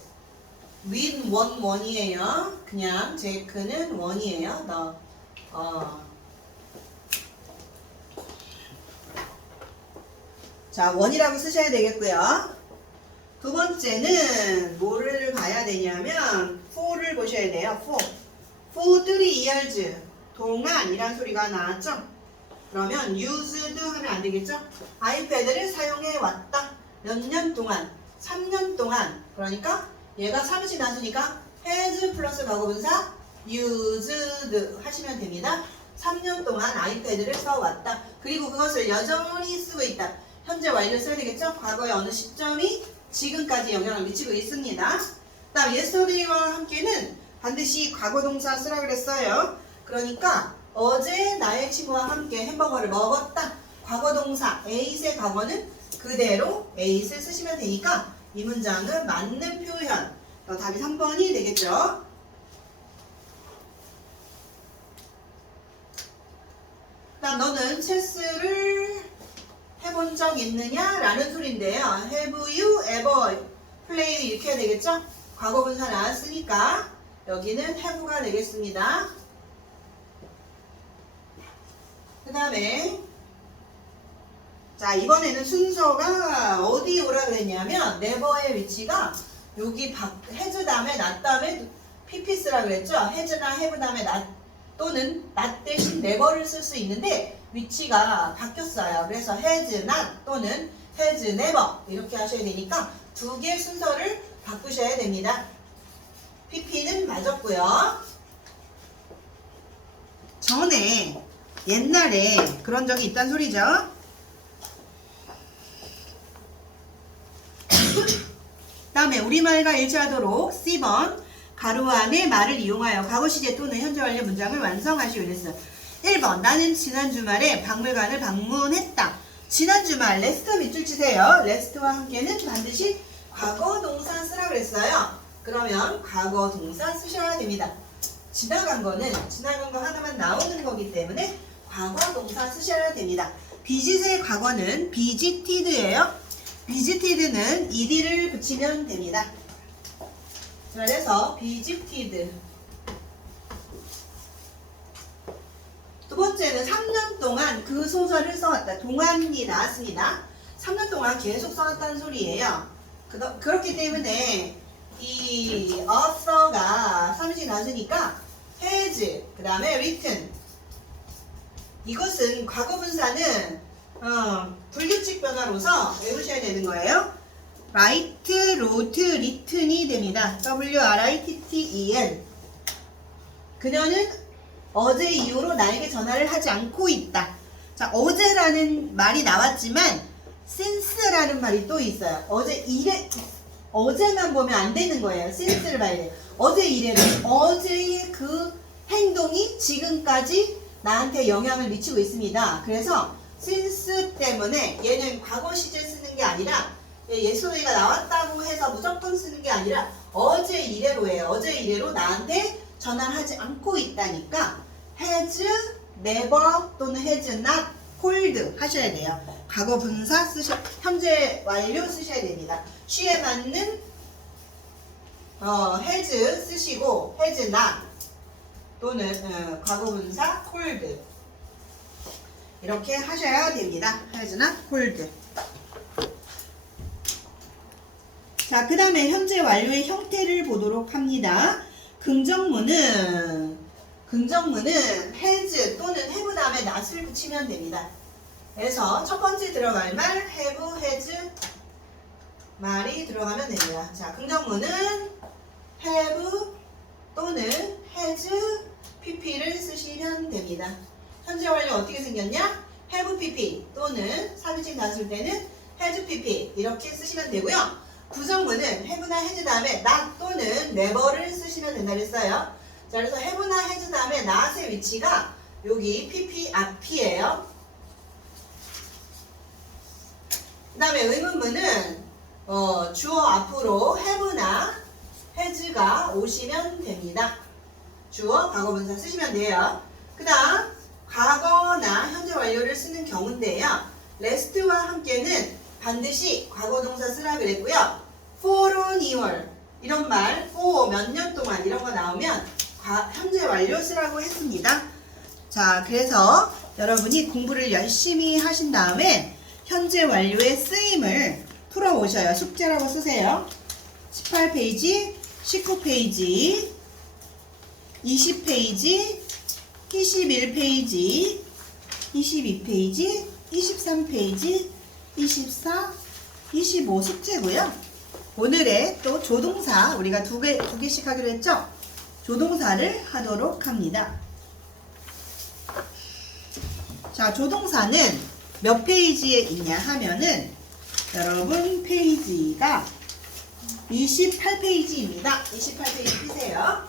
with 원이에요. 그냥 제크는 원이에요. 자, 원이라고 쓰셔야 되겠고요. 두 번째는 뭐를 봐야 되냐면 for를 보셔야 돼요. for 3 years 동안이란 소리가 나왔죠? 그러면 used 하면 안 되겠죠? 아이패드를 사용해 왔다. 몇 년 동안? 3년 동안. 그러니까 얘가 3이 나서니까 has 플러스 과거분사 used 하시면 됩니다. 3년 동안 아이패드를 써왔다. 그리고 그것을 여전히 쓰고 있다. 현재 완료 써야 되겠죠? 과거의 어느 시점이 지금까지 영향을 미치고 있습니다. 다음 yesterday와 함께는 반드시 과거동사 쓰라 그랬어요. 그러니까 어제 나의 친구와 함께 햄버거를 먹었다. 과거동사 ate의 과거는 그대로 ate를 쓰시면 되니까 이 문장은 맞는 표현. 답이 3번이 되겠죠. 다음 너는 체스를 해본 적 있느냐? 라는 소리인데요. Have you ever played 이렇게 해야 되겠죠? 과거분사 나왔으니까 여기는 have가 되겠습니다. 그 다음에 자 이번에는 순서가 어디 오라 그랬냐면 never의 위치가 여기 has 다음에 not 다음에 pps라 그랬죠? has나 have 다음에 not 또는 not 대신 never를 쓸 수 있는데 위치가 바뀌었어요. 그래서 has not 또는 has never 이렇게 하셔야 되니까 두 개 순서를 바꾸셔야 됩니다. pp는 맞았고요. 전에 옛날에 그런 적이 있단 소리죠. 다음에 우리말과 일치하도록 C번 가로 안에 말을 이용하여 과거 시제 또는 현재 완료 문장을 완성하시오 이랬어요. 1번 나는 지난 주말에 박물관을 방문했다. 지난 주말 last 밑줄 치세요. last와 함께는 반드시 과거 동사 쓰라 그랬어요. 그러면 과거 동사 쓰셔야 됩니다. 지나간 거 하나만 나오는 거기 때문에 과거 동사 쓰셔야 됩니다. visit의 과거는 visited예요. visited는 ed를 붙이면 됩니다. 그래서 visited. 두 번째는 3년 동안 그 소설을 써왔다. 동안이 나왔습니다. 3년 동안 계속 써왔다는 소리예요. 그렇기 때문에 이 author가 3인칭 나왔으니까 has, 그 다음에 written. 이것은 과거분사는 불규칙 변화로서 외우셔야 되는 거예요. write, wrote, written이 됩니다. W-R-I-T-T-E-N. 그녀는 어제 이후로 나에게 전화를 하지 않고 있다. 자, 어제라는 말이 나왔지만 since라는 말이 또 있어요. 어제만 보면 안 되는 거예요. since를 봐야 돼요. 어제 이래로 어제의 그 행동이 지금까지 나한테 영향을 미치고 있습니다. 그래서 since 때문에 얘는 과거 시제 쓰는 게 아니라 예소리가 나왔다고 해서 무조건 쓰는 게 아니라 어제 이래로예요. 어제 이래로 나한테 전화를 하지 않고 있다니까 has never 또는 has not called 하셔야 돼요. 과거 분사 현재 완료 쓰셔야 됩니다. she에 맞는 has 쓰시고 has not 또는 과거 분사 called 이렇게 하셔야 됩니다. has not called. 자, 그 다음에 현재 완료의 형태를 보도록 합니다. 긍정문은 has 또는 have 다음에 not을 붙이면 됩니다. 그래서 첫 번째 들어갈 말 have, has 말이 들어가면 됩니다. 자, 긍정문은 have 또는 has pp를 쓰시면 됩니다. 현재 완료 어떻게 생겼냐? have pp 또는 3인칭 단수일 때는 has pp 이렇게 쓰시면 되고요. 부정문은 have나 has 다음에 not 또는 never를 쓰시면 된다 그랬어요. 자, 그래서 have나 has 다음에 not의 위치가 여기 pp 앞이에요. 그 다음에 의문문은 주어 앞으로 have나 has가 오시면 됩니다. 주어 과거분사 쓰시면 돼요. 그 다음 과거나 현재 완료를 쓰는 경우인데요. last와 함께는 반드시 과거동사 쓰라 그랬고요. for 2월 이런 말 for 몇 년 동안 이런 거 나오면 현재 완료 쓰라고 했습니다. 자, 그래서 여러분이 공부를 열심히 하신 다음에 현재 완료의 쓰임을 풀어 오셔요. 숙제라고 쓰세요. 18페이지, 19페이지, 20페이지, 21페이지, 22페이지, 23페이지, 24, 25 숙제고요. 오늘의 또 조동사 우리가 두 개씩 하기로 했죠? 조동사를 하도록 합니다. 자, 조동사는 몇 페이지에 있냐 하면은 여러분 페이지가 28페이지입니다. 28페이지 피세요.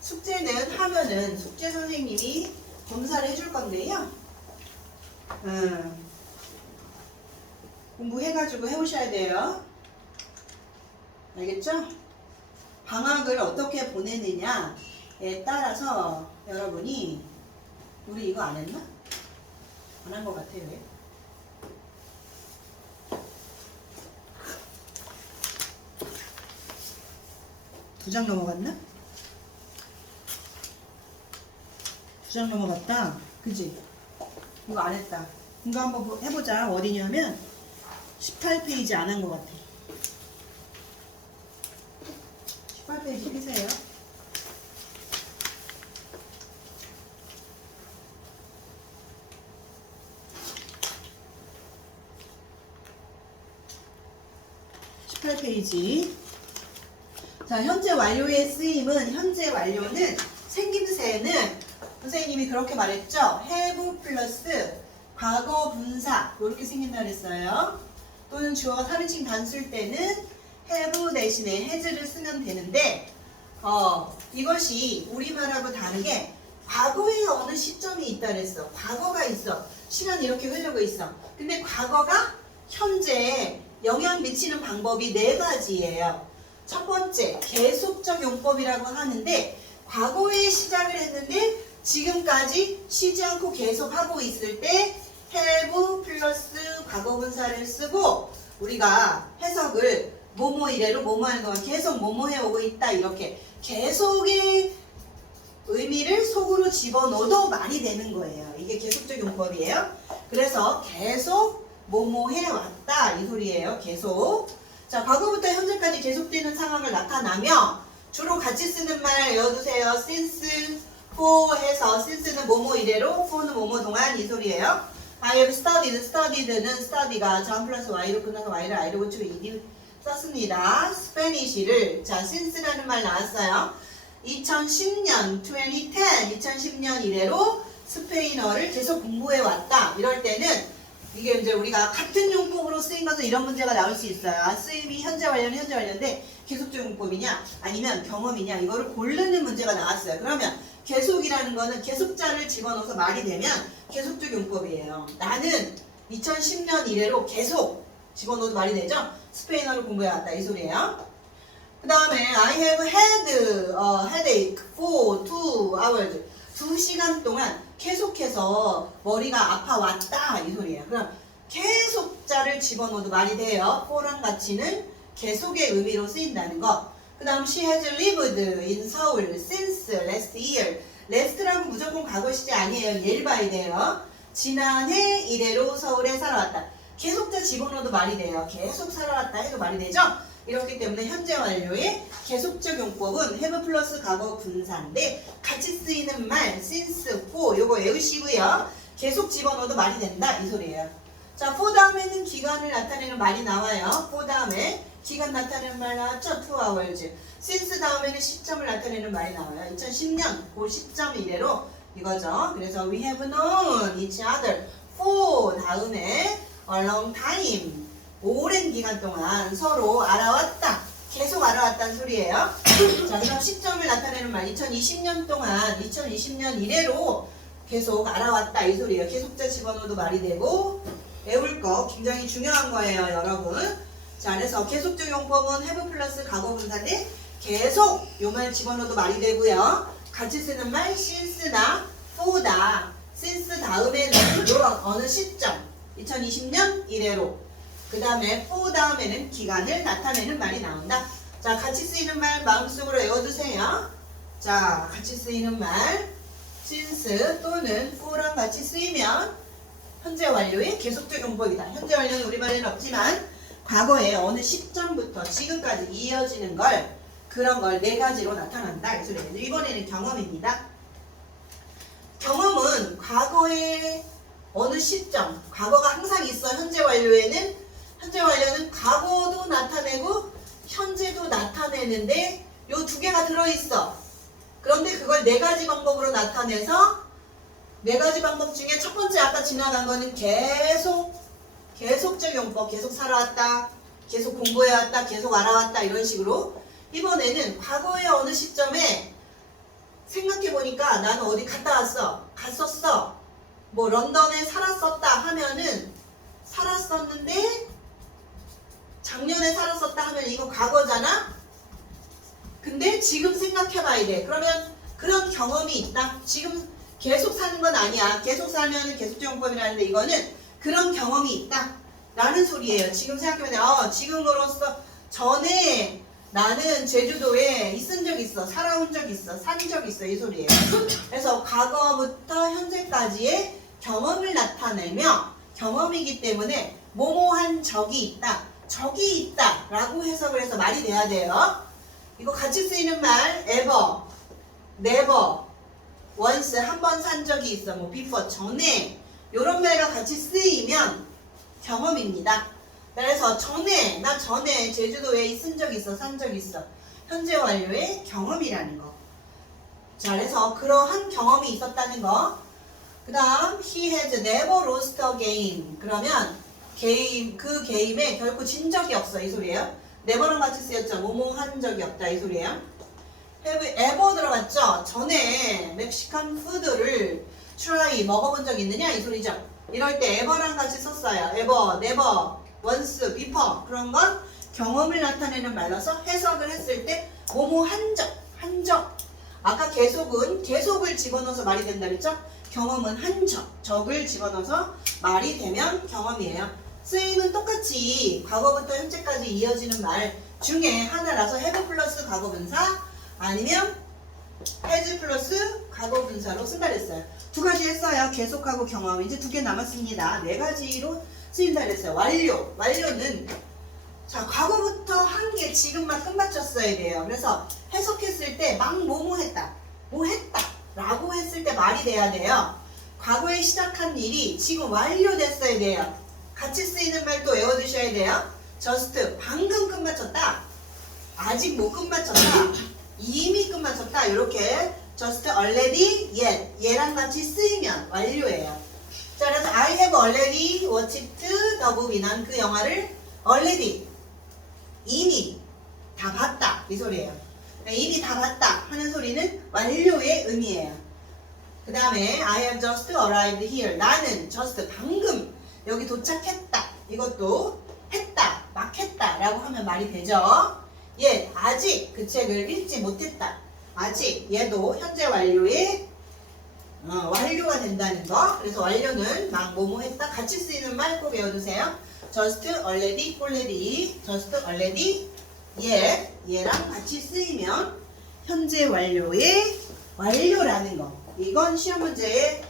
숙제는 하면은 숙제 선생님이 검사를 해줄 건데요. 공부해가지고 해오셔야 돼요. 알겠죠? 방학을 어떻게 보내느냐에 따라서 여러분이 우리 이거 안 했나? 안 한 것 같아요. 왜? 두 장 넘어갔나? 두 장 넘어갔다. 그지? 이거 안 했다. 이거 한번 해보자. 어디냐면 18페이지 안 한 것 같아. 18페이지 피세요. 18페이지. 자, 현재 완료의 쓰임은 현재 완료는 생김새는 선생님이 그렇게 말했죠. have 플러스 과거 분사 이렇게 생긴다 그랬어요. 또는 주어가 3인칭 단수일 때는 have 대신에 has를 쓰면 되는데 이것이 우리말하고 다르게 과거에 어느 시점이 있다 그랬어. 과거가 있어. 시간이 이렇게 흐르고 있어. 근데 과거가 현재에 영향 미치는 방법이 4가지예요. 첫 번째, 계속적 용법이라고 하는데 과거에 시작을 했는데 지금까지 쉬지 않고 계속하고 있을 때 have 플러스 과거분사를 쓰고 우리가 해석을 뭐뭐 이래로 뭐뭐 하는 동안 계속 뭐뭐 해오고 있다 이렇게 계속의 의미를 속으로 집어넣어도 말이 되는 거예요. 이게 계속적 용법이에요. 그래서 계속 뭐뭐 해왔다 이 소리예요. 계속. 자, 과거부터 현재까지 계속되는 상황을 나타나며 주로 같이 쓰는 말 외워두세요. since, for 해서 since는 뭐뭐 이래로, for는 뭐뭐 동안 이 소리예요. I have studied, studied는 study가 전 플러스 y로 끝나서 y를 i로 고치고 ed 썼습니다. Spanish를 자 since라는 말 나왔어요. 2010년 2010 이래로 스페인어를 계속 공부해 왔다. 이럴 때는 이게 이제 우리가 같은 용법으로 쓰인 것은 이런 문제가 나올 수 있어요. 쓰임이 현재 완료인데 계속적 용법이냐 아니면 경험이냐 이거를 고르는 문제가 나왔어요. 그러면 계속이라는 거는 계속자를 집어넣어서 말이 되면 계속적 용법이에요. 나는 2010년 이래로 계속 집어넣어도 말이 되죠? 스페인어를 공부해 왔다 이 소리예요. 그 다음에 I have had a headache for 2 hours. 2시간 동안 계속해서 머리가 아파왔다 이 소리예요. 그럼 계속자를 집어넣어도 말이 돼요. for랑 같이는 계속의 의미로 쓰인다는 거. 그 다음 she has lived in Seoul since last year. last라고 무조건 과거 시제 아니에요. 예를 봐야 돼요. 지난해 이래로 서울에 살아왔다. 계속자 집어넣어도 말이 돼요. 계속 살아왔다 해도 말이 되죠? 이렇기 때문에 현재 완료의 계속적 용법은 have 플러스 과거 분사인데 같이 쓰이는 말 since, for 요거 외우시고요. 계속 집어넣어도 말이 된다 이 소리예요. 자, for 다음에는 기간을 나타내는 말이 나와요. for 다음에 기간 나타내는 말 나왔죠? 2 hours. since 다음에는 시점을 나타내는 말이 나와요. 2010년 그 시점 이래로 이거죠. 그래서 we have known each other for 다음에 a long time. 오랜 기간 동안 서로 알아왔다. 계속 알아왔다는 소리예요. 자, 그럼 시점을 나타내는 말 2020년 동안 2020년 이래로 계속 알아왔다 이 소리예요. 계속자 집어넣어도 말이 되고 외울 거 굉장히 중요한 거예요, 여러분. 자, 그래서 계속적 용법은 have 플러스 과거 분사인데 계속 요 말 집어넣어도 말이 되고요. 같이 쓰는 말 since나 for다. since 다음에는 요런 어느 시점 2020년 이래로 그 다음에 for 다음에는 기간을 나타내는 말이 나온다. 자, 같이 쓰이는 말 마음속으로 외워두세요. 자, 같이 쓰이는 말 since 또는 for랑 같이 쓰이면 현재 완료의 계속적 용법이다. 현재 완료는 우리말에는 없지만 과거에 어느 시점부터 지금까지 이어지는 걸 그런 걸 네 가지로 나타난다. 이 소리예요. 이번에는 경험입니다. 경험은 과거의 어느 시점, 과거가 항상 있어. 현재 완료는 과거도 나타내고 현재도 나타내는데 요 두 개가 들어있어. 그런데 그걸 네 가지 방법으로 나타내서 네 가지 방법 중에 첫 번째 아까 지나간 거는 계속적 용법, 계속 살아왔다, 계속 공부해왔다, 계속 알아왔다 이런 식으로. 이번에는 과거의 어느 시점에 생각해보니까 나는 어디 갔다 왔어, 갔었어, 뭐 런던에 살았었다 하면은 살았었는데 작년에 살았었다 하면 이거 과거잖아? 근데 지금 생각해봐야 돼. 그러면 그런 경험이 있다. 지금 계속 사는 건 아니야. 계속 살면 계속적 용법이라는데 이거는 그런 경험이 있다 라는 소리예요. 지금 생각해보면 지금으로서 전에 나는 제주도에 있은 적 있어. 살아온 적 있어. 산 적 있어. 이 소리예요. 그래서 과거부터 현재까지의 경험을 나타내며 경험이기 때문에 뭐뭐한 적이 있다. 적이 있다 라고 해석을 해서 말이 돼야 돼요. 이거 같이 쓰이는 말 ever, never, once 한 번 산 적이 있어. 뭐 before 전에 이런 말과 같이 쓰이면 경험입니다. 그래서 나 전에 제주도에 있은 적 있어. 산 적 있어. 현재 완료의 경험이라는 거. 자, 그래서 그러한 경험이 있었다는 거. 그 다음 he has never lost a game. 그러면 그 게임에 결코 진 적이 없어 이 소리예요. never랑 같이 쓰였죠. 뭐뭐 한 적이 없다 이 소리예요. have ever 들어갔죠. 전에 멕시칸 푸드를 try 먹어본 적 있느냐 이 소리죠. 이럴 때 ever랑 같이 썼어요. ever, never, once, before 그런 건 경험을 나타내는 말로서 해석을 했을 때 뭐뭐 한 적. 아까 계속은 계속을 집어넣어서 말이 된다 그랬죠. 경험은 한 적을 집어넣어서 말이 되면 경험이에요. 쓰임은 똑같이 과거부터 현재까지 이어지는 말 중에 하나라서 have 플러스 과거분사 아니면 has 플러스 과거분사로 쓴다 그랬어요. 두 가지 했어요. 계속하고 경험. 이제 두 개 남았습니다. 네 가지로 쓰인다 그랬어요. 완료는 자, 과거부터 한 게 지금만 끝마쳤어야 돼요. 그래서 해석했을 때 막 뭐 했다 라고 했을 때 말이 돼야 돼요. 과거에 시작한 일이 지금 완료됐어야 돼요. 같이 쓰이는 말 또 외워두셔야 돼요. just 방금 끝마쳤다, 아직 못 끝마쳤다, 이미 끝마쳤다 이렇게 just already, yet 얘랑 같이 쓰이면 완료예요. 자, 그래서 I have already watched the movie. 난 그 영화를 already 이미 다 봤다 이 소리예요. 이미 다 봤다 하는 소리는 완료의 의미예요. 그 다음에 I have just arrived here. 나는 just 방금 여기 도착했다. 이것도 했다, 막 했다 라고 하면 말이 되죠. 예, 아직 그 책을 읽지 못했다. 아직 얘도 현재 완료의 완료가 된다는 거. 그래서 완료는 막 뭐뭐 했다 같이 쓰이는 말 꼭 외워두세요. just already, already, just already, 얘랑 같이 쓰이면 현재 완료의 완료라는 거. 이건 시험 문제에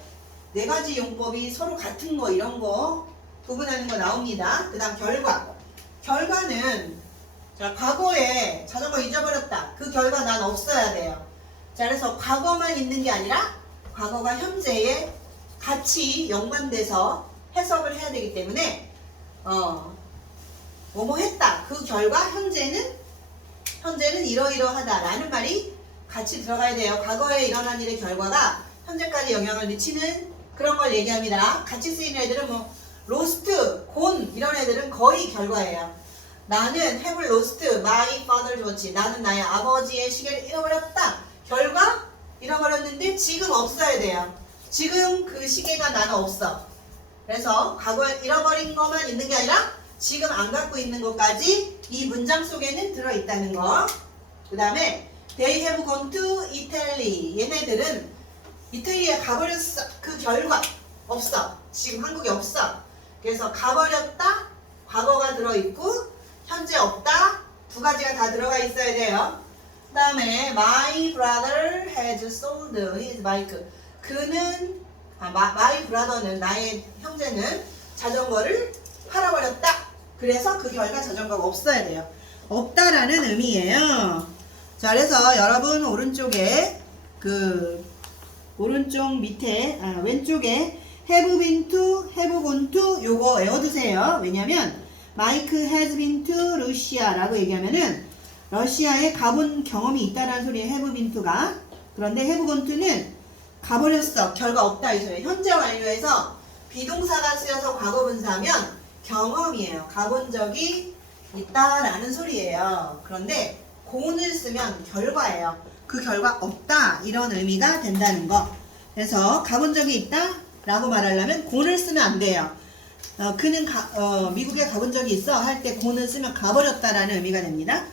네 가지 용법이 서로 같은 거 이런 거 구분하는 거 나옵니다. 그 다음 결과. 결과는 자, 과거에 자전거 잊어버렸다. 그 결과 난 없어야 돼요. 자, 그래서 과거만 있는 게 아니라 과거가 현재에 같이 연관돼서 해석을 해야 되기 때문에 뭐뭐 했다. 그 결과 현재는 이러이러하다 라는 말이 같이 들어가야 돼요. 과거에 일어난 일의 결과가 현재까지 영향을 미치는 그런 걸 얘기합니다. 같이 쓰이는 애들은 뭐 lost, gone 이런 애들은 거의 결과예요. 나는 have lost my father's watch. 나는 나의 아버지의 시계를 잃어버렸다. 결과 잃어버렸는데 지금 없어야 돼요. 지금 그 시계가 나는 없어. 그래서 과거에 잃어버린 것만 있는 게 아니라 지금 안 갖고 있는 것까지 이 문장 속에는 들어있다는 거. 그 다음에 they have gone to Italy. 얘네들은 이태리에 가버렸어. 그 결과 없어. 지금 한국에 없어. 그래서 가버렸다 과거가 들어있고 현재 없다 두 가지가 다 들어가 있어야 돼요. 그 다음에 my brother has sold his bike. 그는 my brother는 나의 형제는 자전거를 팔아버렸다. 그래서 그 결과 자전거가 없어야 돼요. 없다라는 의미예요. 자, 그래서 여러분 오른쪽에 오른쪽 밑에 왼쪽에 have been to, have gone to 요거 외워두세요. 왜냐면 Mike has been to Russia라고 얘기하면은 러시아에 가본 경험이 있다라는 소리에 have been to가. 그런데 have gone to는 가버렸어. 결과 없다 이 소리예요. 현재 완료에서 비동사가 쓰여서 과거분사하면 경험이에요. 가본 적이 있다라는 소리예요. 그런데 gone을 쓰면 결과예요. 그 결과 없다 이런 의미가 된다는 거. 그래서 가본 적이 있다 라고 말하려면 gone을 쓰면 안 돼요. 그는 미국에 가본 적이 있어 할 때 gone을 쓰면 가버렸다라는 의미가 됩니다.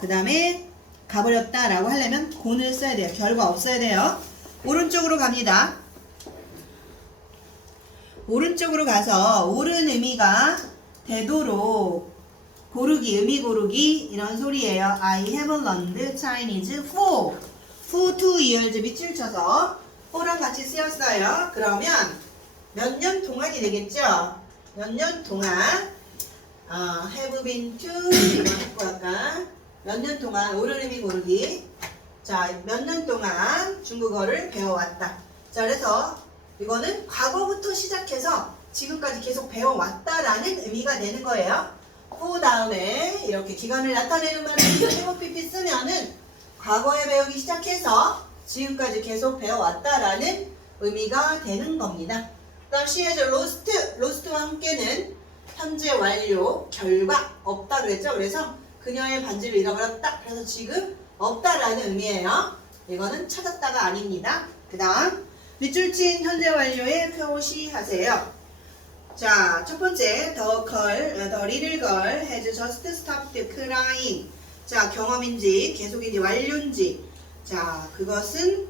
그 다음에 가버렸다 라고 하려면 gone을 써야 돼요. 결과 없어야 돼요. 오른쪽으로 갑니다. 오른쪽으로 가서 옳은 의미가 되도록 고르기, 의미 고르기 이런 소리예요. I have learned Chinese for 2 years 밑줄 쳐서 for랑 같이 쓰였어요. 그러면 몇 년 동안이 되겠죠? 몇 년 동안 have been to 이거 했고 아까 몇 년 동안 옳은 의미 고르기. 자, 몇 년 동안 중국어를 배워왔다. 자, 그래서 이거는 과거부터 시작해서 지금까지 계속 배워왔다라는 의미가 되는 거예요. 그 다음에 이렇게 기간을 나타내는 말을 해보피피 쓰면은 과거에 배우기 시작해서 지금까지 계속 배워왔다라는 의미가 되는 겁니다. 그 다음 she has lost, lost와 함께는 현재 완료, 결과 없다 그랬죠. 그래서 그녀의 반지를 잃어버렸다. 그래서 지금 없다라는 의미예요. 이거는 찾았다가 아닙니다. 그 다음 밑줄 친 현재 완료에 표시 하세요. 자, 첫 번째 the little girl has just stopped crying. 자, 경험인지 계속인지 완료인지. 자, 그것은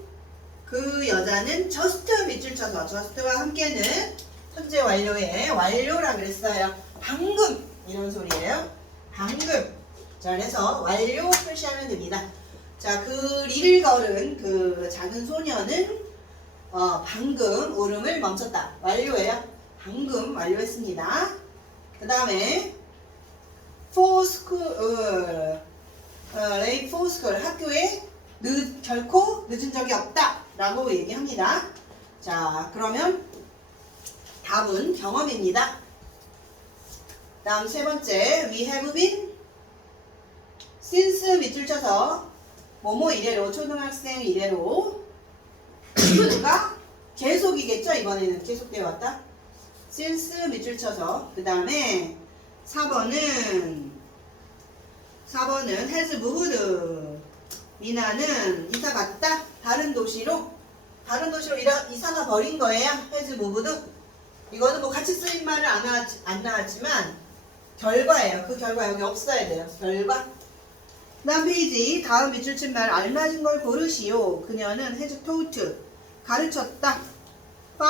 그 여자는 just 밑줄 쳐서 just와 함께는 현재 완료에 완료라 그랬어요. 방금 이런 소리예요. 방금. 자, 그래서 완료 표시하면 됩니다. 자, 그 little girl은 그 작은 소녀는 방금 울음을 멈췄다. 완료예요. 방금 완료했습니다. 그 다음에 for school, late for school 학교에 결코 늦은 적이 없다 라고 얘기합니다. 자, 그러면 답은 경험입니다. 다음 세 번째 we have been since 밑줄 쳐서 뭐뭐 이래로 초등학생 이래로 since가 계속이겠죠. 이번에는 계속되어 왔다. since 밑줄 쳐서 그 다음에 4번은 has moved. 미나는 이사 갔다. 다른 도시로 이사가 버린 거예요. has moved. 이거는 뭐 같이 쓰인 말은 안 나왔지만 결과예요. 그 결과 여기 없어야 돼요. 결과. 다음 페이지 다음 밑줄 친 말 알맞은 걸 고르시오. 그녀는 has taught 가르쳤다. 5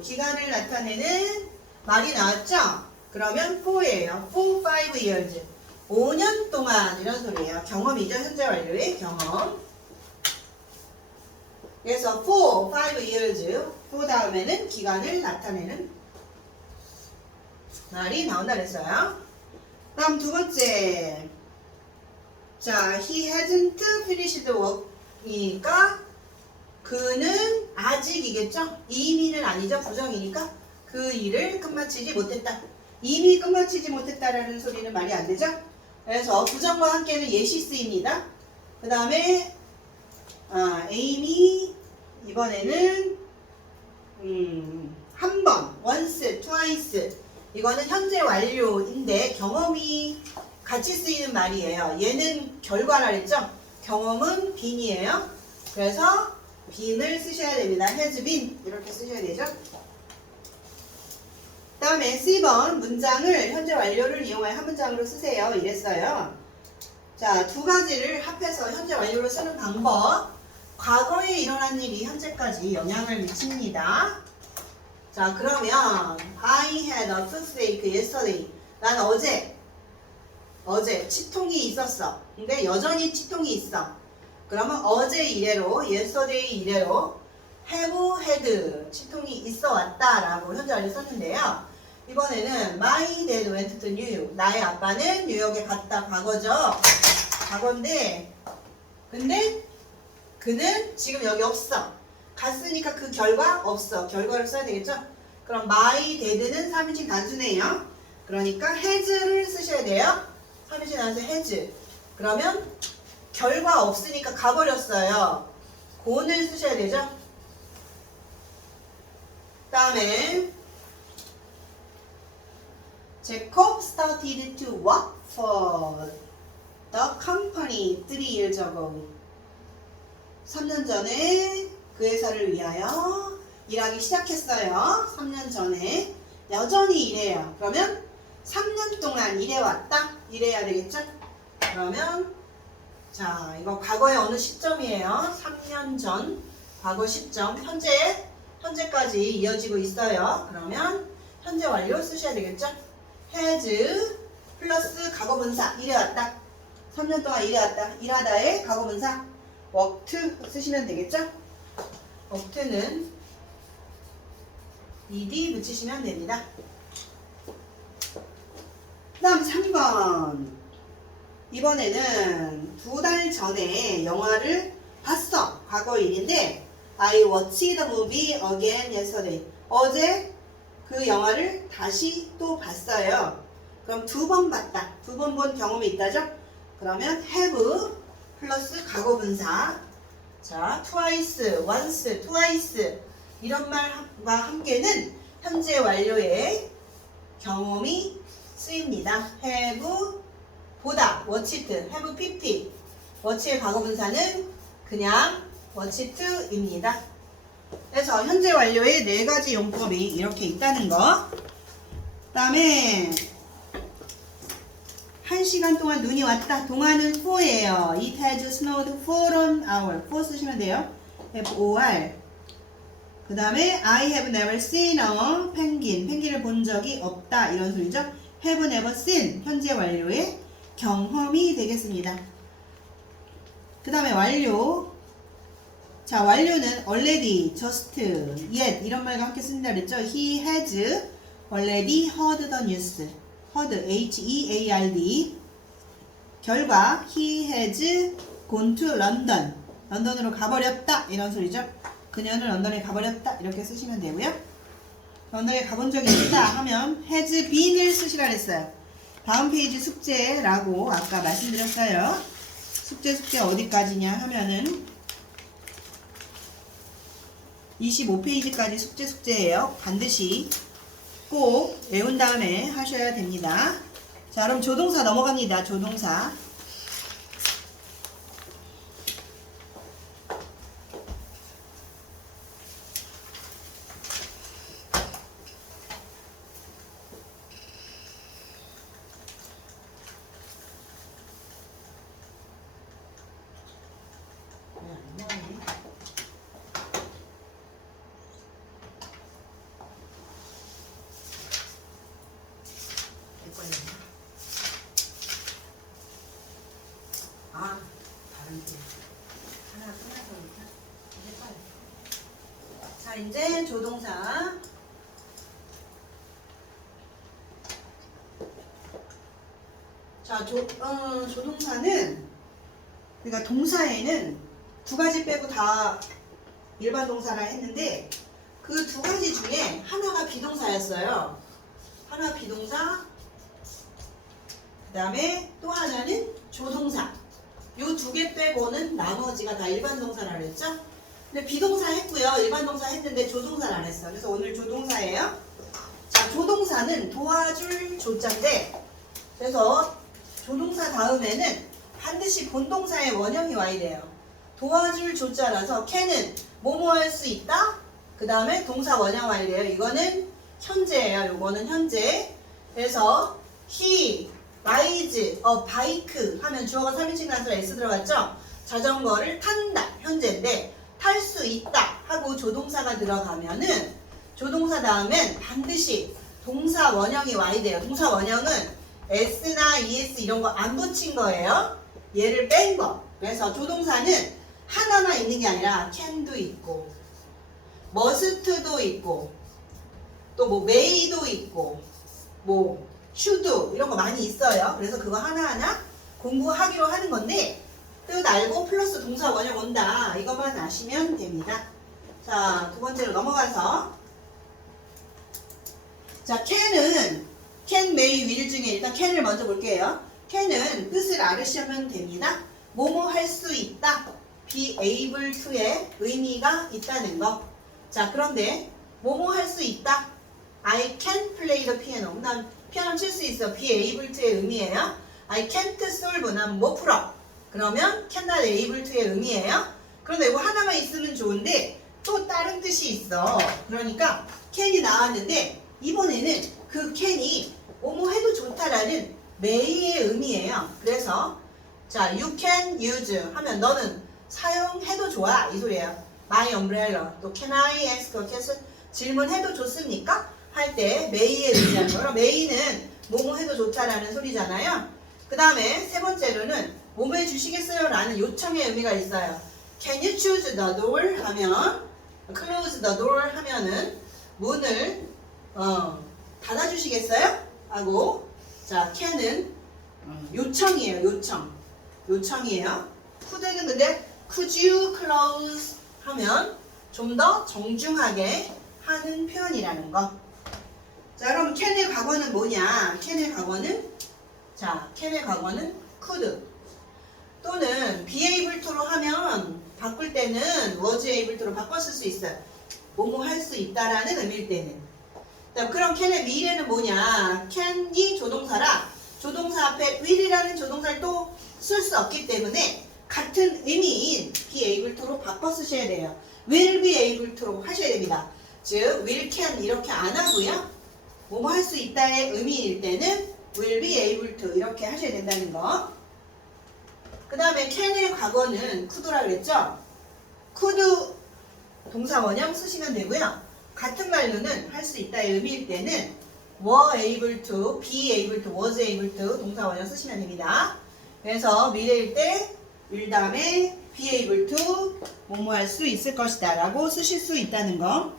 기간을 나타내는 말이 나왔죠? 그러면 4예요. 4, 5 years 5년 동안 이런 소리예요. 경험이죠. 현재 완료의 경험. 그래서 4, 5 years 4 다음에는 기간을 나타내는 말이 나온다 그랬어요. 다음 두 번째. 자, he hasn't finished work이니까 그는 아직이겠죠? 이미는 아니죠? 부정이니까 그 일을 끝마치지 못했다. 이미 끝마치지 못했다라는 소리는 말이 안 되죠? 그래서 부정과 함께는 예시 쓰입니다. 그 다음에 에이미 이번에는 한 번, once, twice 이거는 현재 완료인데 경험이 같이 쓰이는 말이에요. 얘는 결과라 그랬죠? 경험은 bene이에요. 그래서 bene을 쓰셔야 됩니다. has been 이렇게 쓰셔야 되죠? 다음에 C번 문장을 현재 완료를 이용하여 한 문장으로 쓰세요. 이랬어요. 자, 두 가지를 합해서 현재 완료로 쓰는 방법. 과거에 일어난 일이 현재까지 영향을 미칩니다. 자, 그러면 I had a toothache yesterday. 난 어제 치통이 있었어. 근데 여전히 치통이 있어. 그러면 어제 이래로 yesterday 이래로 have had 치통이 있어 왔다 라고 현재 완료 썼는데요. 이번에는 my dad went to New York. 나의 아빠는 뉴욕에 갔다. 과거죠. 과거인데 근데 그는 지금 여기 없어. 갔으니까 그 결과 없어. 결과를 써야 되겠죠? 그럼 my dad는 3인칭 단수네요. 그러니까 has를 쓰셔야 돼요. 3인칭 단수 has. 그러면 결과 없으니까 가버렸어요. gone을 쓰셔야 되죠? 다음에 Jacob started to work for the company 3 years ago. 3년 전에 그 회사를 위하여 일하기 시작했어요. 3년 전에 여전히 일해요. 그러면 3년 동안 일해왔다. 일해야 되겠죠? 그러면 자, 이거 과거의 어느 시점이에요? 3년 전 과거 시점 현재까지 이어지고 있어요. 그러면 현재 완료 쓰셔야 되겠죠? has 플러스 과거분사 일해왔다. 3년 동안 일해왔다. 일하다의 과거분사 worked 쓰시면 되겠죠? worked는 ed 붙이시면 됩니다. 그 다음 3번. 이번에는 2달 전에 영화를 봤어. 과거 일인데 I watched the movie again yesterday. 어제 그 영화를 다시 또 봤어요. 그럼 2번 봤다. 2번 본 경험이 있다죠? 그러면 have 플러스 과거분사. 자, twice, once, twice 이런 말과 함께는 현재 완료의 경험이 쓰입니다. have 보다, watched, have 50. watch의 과거분사는 그냥 watched입니다. 그래서 현재 완료의 4가지 용법이 이렇게 있다는 거. 그 다음에 1시간 동안 눈이 왔다. 동화는 for예요. It has snowed for an hour. for 쓰시면 돼요. for. 그 다음에 I have never seen a penguin. 펭귄을 본 적이 없다. 이런 소리죠. have never seen. 현재 완료의 경험이 되겠습니다. 그 다음에 완료. 자, 완료는 already, just, yet 이런 말과 함께 쓴다 그랬죠. He has already heard the news. heard, H-E-A-R-D. 결과 he has gone to London. 런던으로 가버렸다. 이런 소리죠. 그녀는 런던에 가버렸다. 이렇게 쓰시면 되고요. 런던에 가본 적이 있다 하면 has been을 쓰시라 그랬어요. 다음 페이지 숙제라고 아까 말씀드렸어요. 숙제 어디까지냐 하면은 25페이지까지 숙제예요. 반드시 꼭 외운 다음에 하셔야 됩니다. 자, 그럼 조동사 넘어갑니다. 조동사. 아, 다른 게 하나 끝나서니까 이제 빨리. 자, 이제 조동사. 자, 조동사는 그러니까 동사에는 두 가지 빼고 다 일반 동사라 했는데 그 두 가지 중에 하나가 비동사였어요. 하나 비동사, 그 다음에 또 하나는 조동사. 요 두 개 빼고는 나머지가 다 일반 동사라 그랬죠? 근데 비동사 했고요. 일반 동사 했는데 조동사를 안 했어. 그래서 오늘 조동사예요. 자, 조동사는 도와줄 조자인데 그래서 조동사 다음에는 반드시 본동사의 원형이 와야 돼요. 도와줄 조자라서 can은 뭐뭐 할 수 있다. 그 다음에 동사 원형 와야 돼요. 이거는 현재예요. 요거는 현재. 그래서 he rides a bike 하면 주어가 3인칭 단수라 s 들어갔죠? 자전거를 탄다. 현재인데 탈 수 있다 하고 조동사가 들어가면은 조동사 다음엔 반드시 동사 원형이 와야 돼요. 동사 원형은 s나 es 이런 거 안 붙인 거예요. 얘를 뺀 거. 그래서 조동사는 하나만 있는 게 아니라 can도 있고 must도 있고 또 뭐 may도 있고 뭐 should 이런 거 많이 있어요. 그래서 그거 하나하나 공부하기로 하는 건데 뜻 알고 플러스 동사 원형 온다. 이것만 아시면 됩니다. 자, 두 번째로 넘어가서 자, can, may, will 중에 일단 can을 먼저 볼게요. can은 뜻을 알으시면 됩니다. 뭐뭐 할 수 있다. be able to의 의미가 있다는 거. 자, 그런데 뭐뭐 할 수 있다. I can play the piano. 난 피아노 칠 수 있어. be able to의 의미예요. I can't solve. 난 못 풀어. 그러면 can not able to의 의미예요. 그런데 이거 하나만 있으면 좋은데 또 다른 뜻이 있어. 그러니까 can이 나왔는데 이번에는 그 can이 뭐뭐 해도 좋다라는 may의 의미예요. 그래서 자, you can use 하면 너는 사용해도 좋아 이 소리예요. My umbrella. 또 can I ask a question? 질문해도 좋습니까? 할 때 may의 의미라는 거예요. may는 뭐뭐 해도 좋다라는 소리잖아요. 그 다음에 세 번째로는 뭐뭐 해주시겠어요? 라는 요청의 의미가 있어요. Can you choose the door? 하면 close the door 하면은 문을 닫아주시겠어요? 하고 자, can은 요청이에요. 요청이에요. could는 근데 could you close 하면 좀 더 정중하게 하는 표현이라는 거. 자, 그럼 can의 과거는 뭐냐? can의 과거는 could 또는 be able to로 하면 바꿀 때는 was able to로 바꿨을 수 있어요. 뭐뭐 할 수 있다라는 의미일 때는. 그럼 can의 미래는 뭐냐? can이 조동사라 조동사 앞에 will이라는 조동사를 또 쓸 수 없기 때문에 같은 의미인 be able to로 바꿔 쓰셔야 돼요. will be able to로 하셔야 됩니다. 즉 will can 이렇게 안 하고요. 뭐뭐 할 수 있다의 의미일 때는 will be able to 이렇게 하셔야 된다는 거. 그 다음에 can의 과거는 could라 그랬죠? could 동사 원형 쓰시면 되고요. 같은 말로는 할 수 있다의 의미일 때는 were able to, be able to, was able to 동사 원형 쓰시면 됩니다. 그래서 미래일 때 will 다음에 be able to 뭐뭐 할 수 있을 것이다 라고 쓰실 수 있다는 거.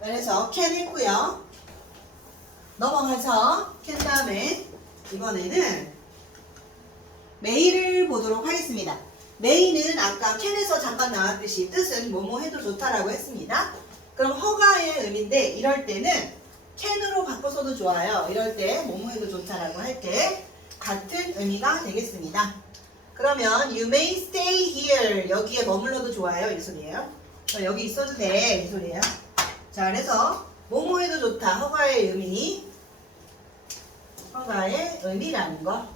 그래서 can 했고요. 넘어가서 can 다음에 이번에는 may를 보도록 하겠습니다. may는 아까 can에서 잠깐 나왔듯이 뜻은 뭐뭐 해도 좋다라고 했습니다. 그럼 허가의 의미인데 이럴 때는 can으로 바꿔서도 좋아요. 이럴 때 뭐뭐 해도 좋다라고 할 때 같은 의미가 되겠습니다. 그러면 you may stay here 여기에 머물러도 좋아요 이 소리예요. 여기 있어도 돼. 이 소리예요. 자, 그래서 뭐뭐 해도 좋다. 허가의 의미. 허가의 의미라는 거.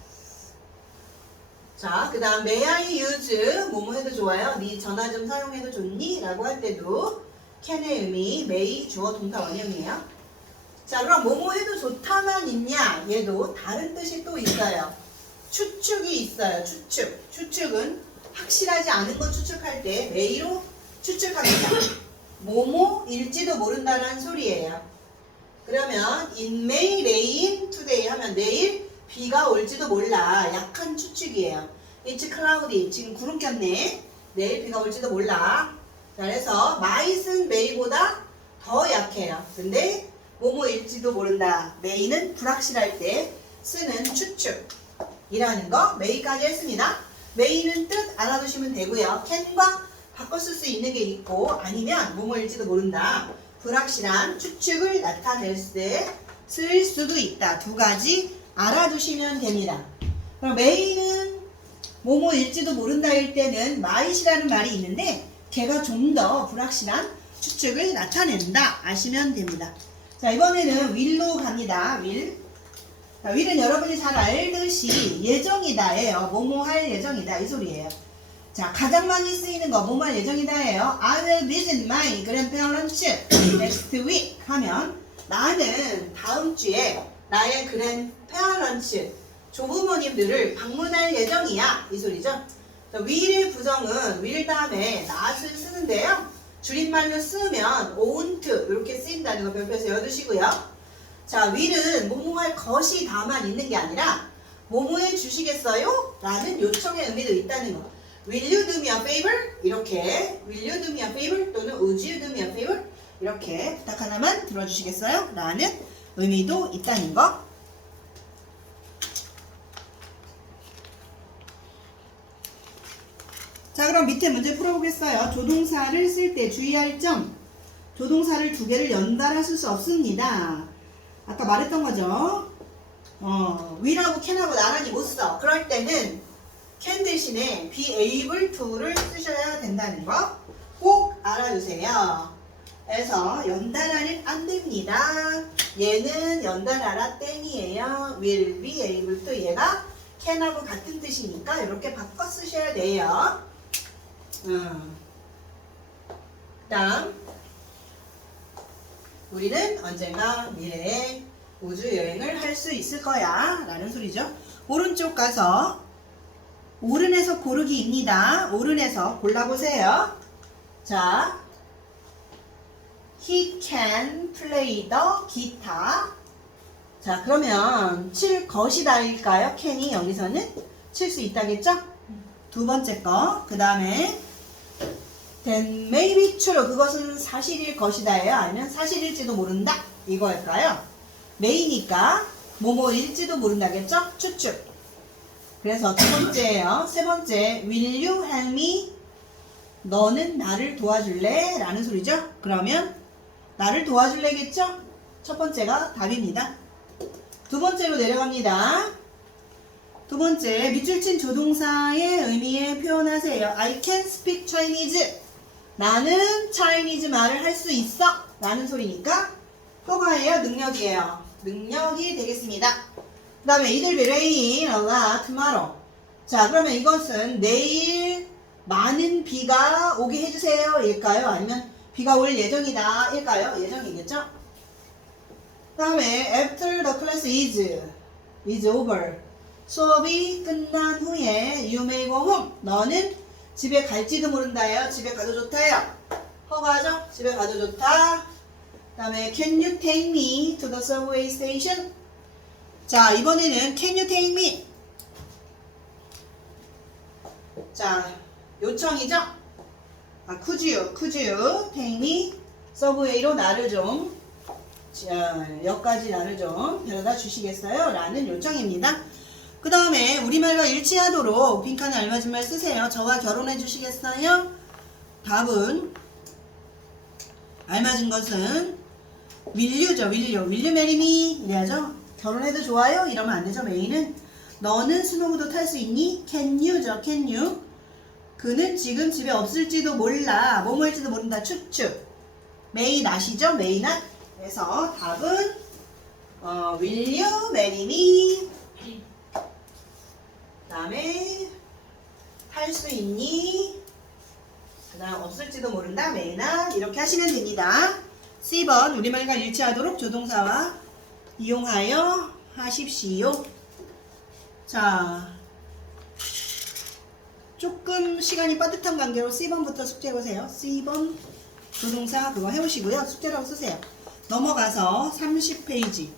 자, 그 다음 may I use 뭐뭐 해도 좋아요. 네 전화 좀 사용해도 좋니? 라고 할 때도 can의 의미 may 주어 동사 원형이에요. 자, 그럼 뭐뭐 해도 좋다만 있냐? 얘도 다른 뜻이 또 있어요. 추측이 있어요. 추측. 추측은 확실하지 않은 거 추측할 때 may로 추측합니다. 뭐뭐일지도 모른다는 소리예요. 그러면 it may rain today 하면 내일 비가 올지도 몰라. 약한 추측이에요. It's cloudy. 지금 구름 꼈네. 내일 비가 올지도 몰라. 자, 그래서 might은 may보다 더 약해요. 근데 뭐뭐일지도 모른다. may는 불확실할 때 쓰는 추측이라는 거 may까지 했습니다. may는 뜻 알아두시면 되고요. can과 바꿔 쓸 수 있는 게 있고 아니면 뭐뭐일지도 모른다. 불확실한 추측을 나타낼 때 쓸 수도 있다. 두 가지 알아두시면 됩니다. 그럼 may는 뭐뭐일지도 모른다일 때는 might이라는 말이 있는데 걔가 좀 더 불확실한 추측을 나타낸다. 아시면 됩니다. 자, 이번에는 will로 갑니다. will. 자, will은 여러분이 잘 알듯이 예정이다예요. 뭐뭐 할 예정이다 이 소리예요. 자, 가장 많이 쓰이는 거 뭐뭐 할 예정이다예요. I will visit my grandparents next week 하면 나는 다음 주에 나의 grandparents 조부모님들을 방문할 예정이야 이 소리죠. will의 부정은 will 다음에 not을 쓰는데요. 줄임말로 쓰면 won't 이렇게 쓰인다는 거 별표에서 외워두시고요. 자, will은 뭐뭐 할 것이 다만 있는 게 아니라 뭐뭐 해 주시겠어요? 라는 요청의 의미도 있다는 거. Will you do me a favor? 이렇게 Will you do me a favor? 또는 Would you do me a favor? 이렇게 부탁 하나만 들어주시겠어요? 라는 의미도 있다는 거. 자, 그럼 밑에 문제 풀어보겠어요. 조동사를 쓸 때 주의할 점. 조동사를 두 개를 연달아 쓸 수 없습니다. 아까 말했던 거죠. will하고 can하고 나란히 못 써. 그럴 때는 can 대신에 be able to를 쓰셔야 된다는 거 꼭 알아두세요. 그래서 연달아는 안 됩니다. 얘는 연달아라 땡이에요. will be able to 얘가 can하고 같은 뜻이니까 이렇게 바꿔 쓰셔야 돼요. 다음 우리는 언젠가 미래에 우주 여행을 할 수 있을 거야 라는 소리죠. 오른쪽 가서 오른에서 고르기입니다. 오른에서 골라보세요. 자, he can play the guitar. 자, 그러면 칠 것이다일까요? can이 여기서는 칠 수 있다겠죠? 두 번째 거. 그 다음에 then may be true. 그것은 사실일 것이다예요. 아니면 사실일지도 모른다. 이거일까요? may니까 뭐뭐일지도 모른다겠죠? 추측. 그래서 두 번째예요. 세 번째, will you help me? 너는 나를 도와줄래? 라는 소리죠. 그러면 나를 도와줄래겠죠? 첫 번째가 답입니다. 두 번째로 내려갑니다. 두 번째, 밑줄 친 조동사의 의미에 표현하세요. I can speak Chinese. 나는 Chinese 말을 할 수 있어. 라는 소리니까 허가예요? 능력이에요? 능력이 되겠습니다. 그 다음에 it will rain a lot tomorrow. 자, 그러면 이것은 내일 많은 비가 오게 해주세요 일까요? 아니면 비가 올 예정이다 일까요? 예정이겠죠? 그 다음에 after the class is over. 수업이 끝난 후에 you may go home. 너는 집에 갈지도 모른다예요. 집에 가도 좋다예요. 허가죠? 집에 가도 좋다. 그 다음에 can you take me to the subway station? 자, 이번에는 can you take me? 자, 요청이죠? could you take me? 서브웨이로 나를 좀 역까지 나를 좀 데려다 주시겠어요? 라는 요청입니다. 그 다음에 우리말과 일치하도록 빈칸에 알맞은 말 쓰세요. 저와 결혼해 주시겠어요? 답은 알맞은 것은 will you죠. will you marry me? 이래야죠. 결혼해도 좋아요? 이러면 안 되죠. 메인은 너는 스노우도 탈 수 있니? can you죠. can you 그는 지금 집에 없을지도 몰라. 뭐뭐 할지도 모른다. 추측. may not이죠. may not. 그래서 답은 will you marry me? 그 다음에 할 수 있니? 그 다음 없을지도 모른다. may not. 이렇게 하시면 됩니다. C번 우리말과 일치하도록 조동사와 이용하여 하십시오. 자, 조금 시간이 빠듯한 관계로 C번부터 숙제해보세요. C번 조동사 그거 해오시고요. 숙제라고 쓰세요. 넘어가서 30페이지.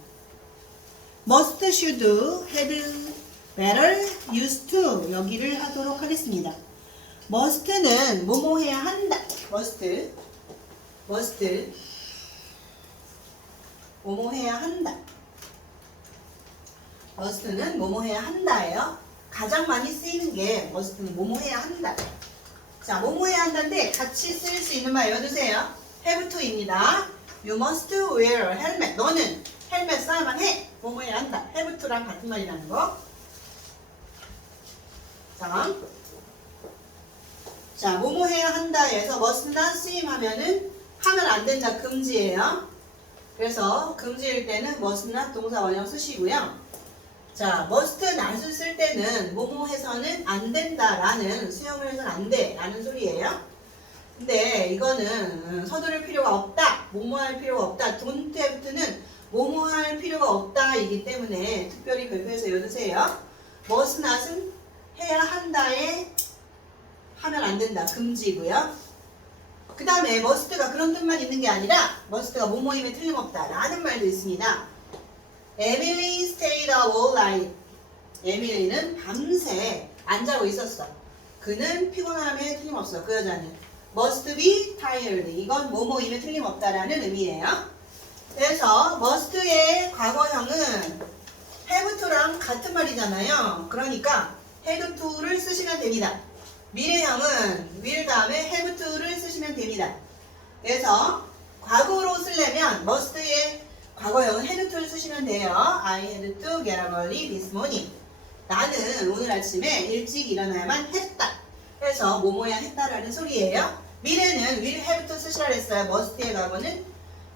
must, should, had, better, used to 여기를 하도록 하겠습니다. must는 뭐뭐 해야 한다. must 뭐뭐 해야 한다. must는 뭐뭐 해야 한다예요. 가장 많이 쓰이는 게 must는 뭐뭐 해야 한다. 자, 뭐뭐 해야 한다인데 같이 쓸 수 있는 말 외워두세요. have to입니다. You must wear a helmet. 너는 헬멧 써야만 해. 뭐뭐 해야 한다. have to랑 같은 말이라는 거. 다음. 자, 뭐뭐 해야 한다에서 must나 쓰임하면은 하면 안 된다. 금지예요. 그래서 금지일 때는 must나 동사 원형 쓰시고요. 자, must not을 쓸 때는 뭐뭐 해서는 안 된다라는 수용을 해서는 안 돼 라는 소리예요. 근데 이거는 서두를 필요가 없다, 뭐뭐 할 필요가 없다. don't have는 뭐뭐 할 필요가 없다 이기 때문에 특별히 별표해서 외워두세요. must not은 해야 한다에 하면 안 된다, 금지고요. 그 다음에 must가 그런 뜻만 있는 게 아니라 must가 뭐뭐임에 틀림없다 라는 말도 있습니다. Emily stayed up all night. 에밀리는 밤새 안 자고 있었어. 그는 피곤함에 틀림없어. 그 여자는 must be tired. 이건 뭐뭐임에 틀림없다라는 의미예요. 그래서 must의 과거형은 have to랑 같은 말이잖아요. 그러니까 had to를 쓰시면 됩니다. 미래형은 will 다음에 have to를 쓰시면 됩니다. 그래서 과거로 쓰려면 must의 과거형은 had to를 쓰시면 돼요. I had to get up early this morning. 나는 오늘 아침에 일찍 일어나야만 했다. 그래서 뭐뭐야 했다라는 소리예요. 미래는 will have to 쓰시라 했어요. must의 과거는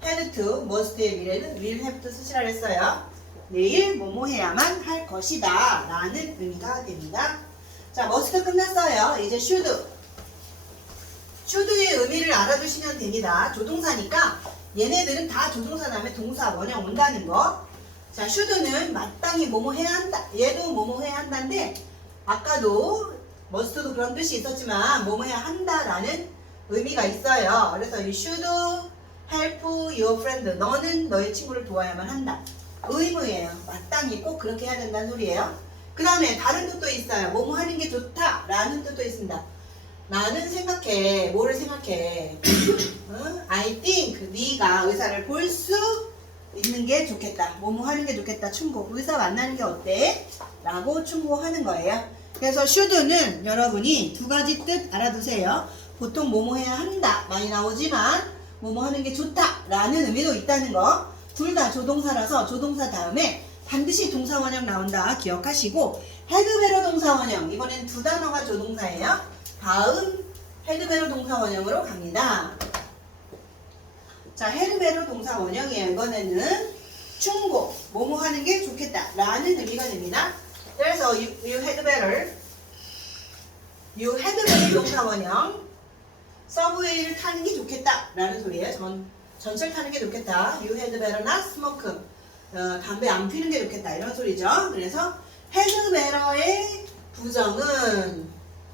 had to, must의 미래는 will have to 쓰시라 했어요. 내일 뭐뭐 해야만 할 것이다 라는 의미가 됩니다. 자, must 끝났어요. 이제 should. should의 의미를 알아두시면 됩니다. 조동사니까 얘네들은 다 조동사 다음에 동사 원형 온다는 거. 자, should는 마땅히 뭐뭐 해야 한다. 얘도 뭐뭐 해야 한다인데 아까도 must도 그런 뜻이 있었지만 뭐뭐 해야 한다라는 의미가 있어요. 그래서 이 should help your friend. 너는 너의 친구를 도와야만 한다. 의무예요. 마땅히 꼭 그렇게 해야 된다는 소리예요. 그 다음에 다른 뜻도 있어요. 뭐뭐 하는 게 좋다 라는 뜻도 있습니다. 나는 생각해. 뭐를 생각해? I think 네가 의사를 볼 수 있는 게 좋겠다. 뭐뭐 하는 게 좋겠다. 충고. 의사 만나는 게 어때? 라고 충고하는 거예요. 그래서 should는 여러분이 두 가지 뜻 알아두세요. 보통 뭐뭐 해야 한다 많이 나오지만 뭐뭐 하는 게 좋다 라는 의미도 있다는 거. 둘 다 조동사라서 조동사 다음에 반드시 동사 원형 나온다 기억하시고, had better 동사 원형. 이번엔 두 단어가 조동사예요. 다음 had better 동사 원형으로 갑니다. 자, had better 동사 원형이에요. 이번에는 충고, 뭐뭐 하는 게 좋겠다 라는 의미가 됩니다. 그래서 you had better 동사 원형, 서브웨이를 타는 게 좋겠다 라는 소리예요. 전철 타는 게 좋겠다. You had better not smoke. 담배 안 피는 게 좋겠다 이런 소리죠. 그래서 had better의 부정은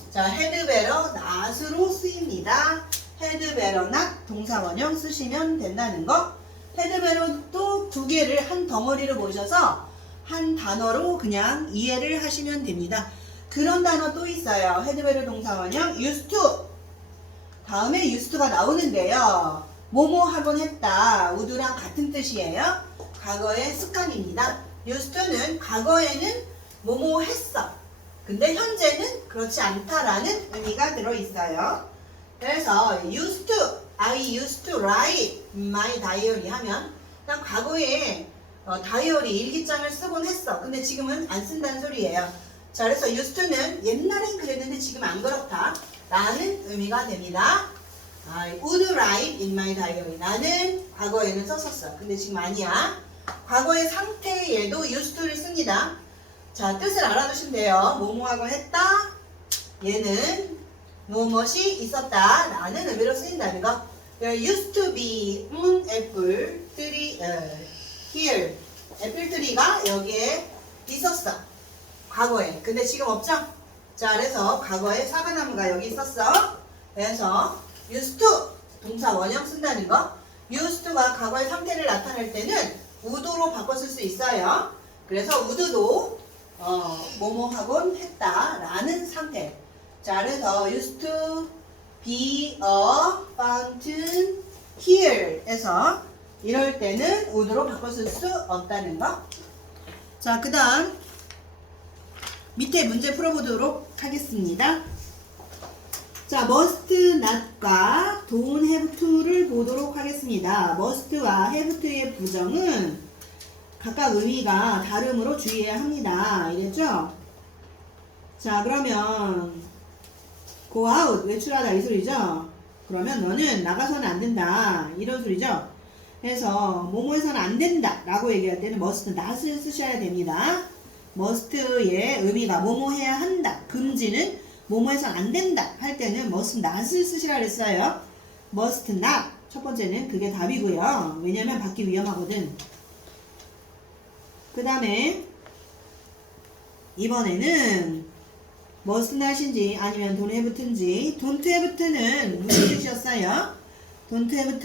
자, had better not으로 쓰입니다. had better not 동사 원형 쓰시면 된다는 거. had better도 두 개를 한 덩어리로 보셔서 한 단어로 그냥 이해를 하시면 됩니다. 그런 단어 또 있어요. had better 동사 원형 used to. 다음에 used to가 나오는데요. 뭐뭐 하곤 했다. would랑 같은 뜻이에요. 과거의 습관입니다. used to는 과거에는 뭐뭐 했어. 근데 현재는 그렇지 않다라는 의미가 들어있어요. 그래서 used to, I used to write my diary 하면 난 과거에 다이어리 일기장을 쓰곤 했어. 근데 지금은 안 쓴다는 소리예요. 자, 그래서 used to는 옛날엔 그랬는데 지금 안 그렇다. 라는 의미가 됩니다. I would write in my diary. 나는 과거에는 썼었어. 근데 지금 아니야. 과거의 상태에도 used to를 씁니다. 자, 뜻을 알아두시면 돼요. 뭐뭐하고 했다. 얘는 무엇이 있었다 라는 의미로 쓰인다는 거. There used to be an apple tree here. 애플 트리가 여기에 있었어. 과거에. 근데 지금 없죠? 자, 그래서 과거에 사과나무가 여기 있었어. 그래서 used to 동사 원형 쓴다는 거. used to가 과거의 상태를 나타낼 때는 would로 바꿔 쓸 수 있어요. 그래서 would도 뭐뭐하곤 했다 라는 상태. 자, 그래서 used to be a fountain here 에서 이럴 때는 would로 바꿔 쓸 수 없다는 거. 자, 그 다음 밑에 문제 풀어보도록 하겠습니다. 자, must not과 don't have to를 보도록 하겠습니다. must와 have to의 부정은 각각 의미가 다름으로 주의해야 합니다. 이랬죠? 자, 그러면 go out, 외출하다 이 소리죠? 그러면 너는 나가서는 안 된다 이런 소리죠? 그래서 뭐뭐해서는 안 된다 라고 얘기할 때는 must not을 쓰셔야 됩니다. must의 의미가 뭐뭐 해야 한다, 금지는 뭐뭐해서는 안 된다 할 때는 must not을 쓰시라 그랬어요. must not 첫 번째는 그게 답이고요. 왜냐면 받기 위험하거든. 그 다음에 이번에는 must not인지 아니면 don't have to인지. don't have to는 무슨 뜻이었어요? don't have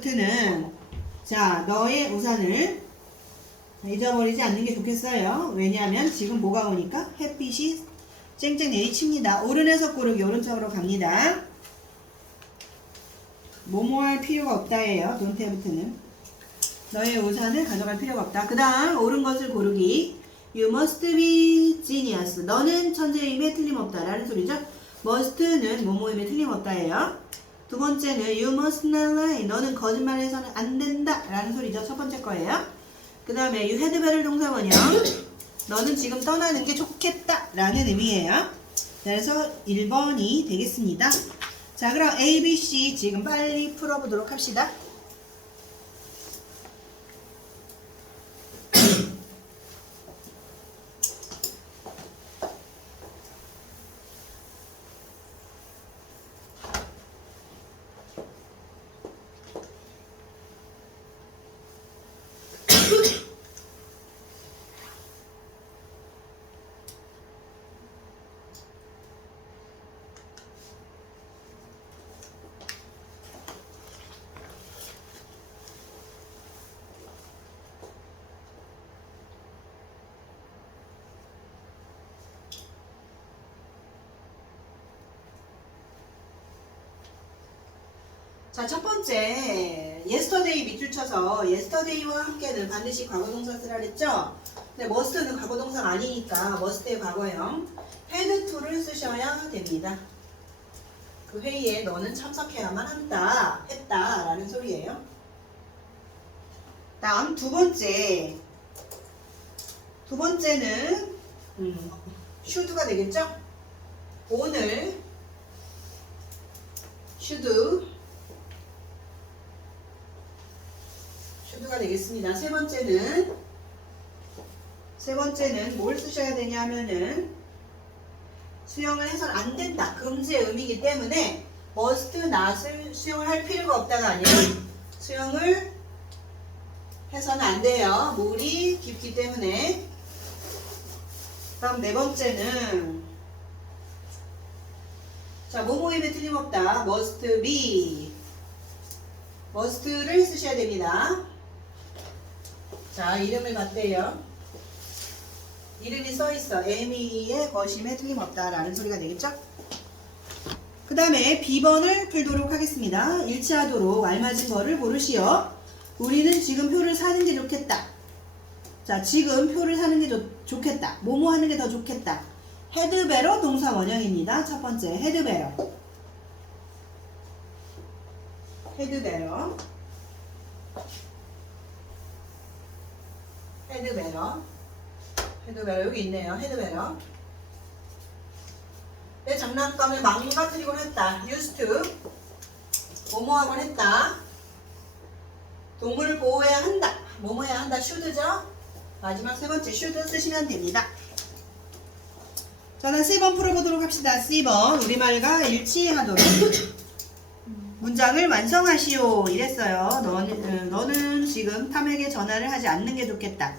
to는 자, 너의 우산을 잊어버리지 않는 게 좋겠어요. 왜냐하면 지금 뭐가 오니까 햇빛이 쨍쨍 내리칩니다. 오른에서 고르기 오른쪽으로 갑니다. 뭐뭐 할 필요가 없다예요. don't have to는 너의 우산을 가져갈 필요가 없다. 그 다음 옳은 것을 고르기. You must be genius. 너는 천재임에 틀림없다 라는 소리죠. must는 뭐뭐임에 틀림없다예요. 두 번째는 you must not lie. 너는 거짓말해서는 안 된다 라는 소리죠. 첫 번째 거예요. 그 다음에 you had better 동사 원형. 너는 지금 떠나는 게 좋겠다 라는 의미예요. 그래서 1번이 되겠습니다. 자, 그럼 A, B, C 지금 빨리 풀어보도록 합시다. 자, 첫 번째 yesterday 밑줄 쳐서 yesterday와 함께는 반드시 과거동사 쓰라 그랬죠? 근데 must는 과거동사가 아니니까 must의 과거형 had to를 쓰셔야 됩니다. 그 회의에 너는 참석해야만 했다 라는 소리예요. 다음 두 번째는 should가 되겠죠? 오늘 should가 되겠습니다. 세 번째는 뭘 쓰셔야 되냐 하면은 수영을 해서는 안 된다. 금지의 의미이기 때문에 must not을 수영을 할 필요가 없다가 아니라 수영을 해서는 안 돼요. 물이 깊기 때문에. 다음 네 번째는 자, 뭐뭐임에 틀림없다. must be. must를 쓰셔야 됩니다. 자, 이름을 봤대요. 이름이 써있어. M의 거심에 틀림없다 라는 소리가 되겠죠? 그 다음에 B번을 풀도록 하겠습니다. 일치하도록 알맞은 거를 고르시오. 우리는 지금 표를 사는 게 좋겠다. 자, 지금 표를 사는 게 좋겠다. 뭐뭐 하는 게 더 좋겠다. had better 동사 원형입니다. 첫 번째 had better. had better. had better. had better 여기 있네요. had better. 내 장난감을 망가뜨리곤 했다. used to 뭐뭐하곤 했다. 동물을 보호해야 한다. 뭐뭐해야 한다. should죠. 마지막 세 번째 should 쓰시면 됩니다. 저는 C번 풀어보도록 합시다. C번 우리말과 일치하도록 문장을 완성하시오 이랬어요. 너는 지금 탐에게 전화를 하지 않는 게 좋겠다.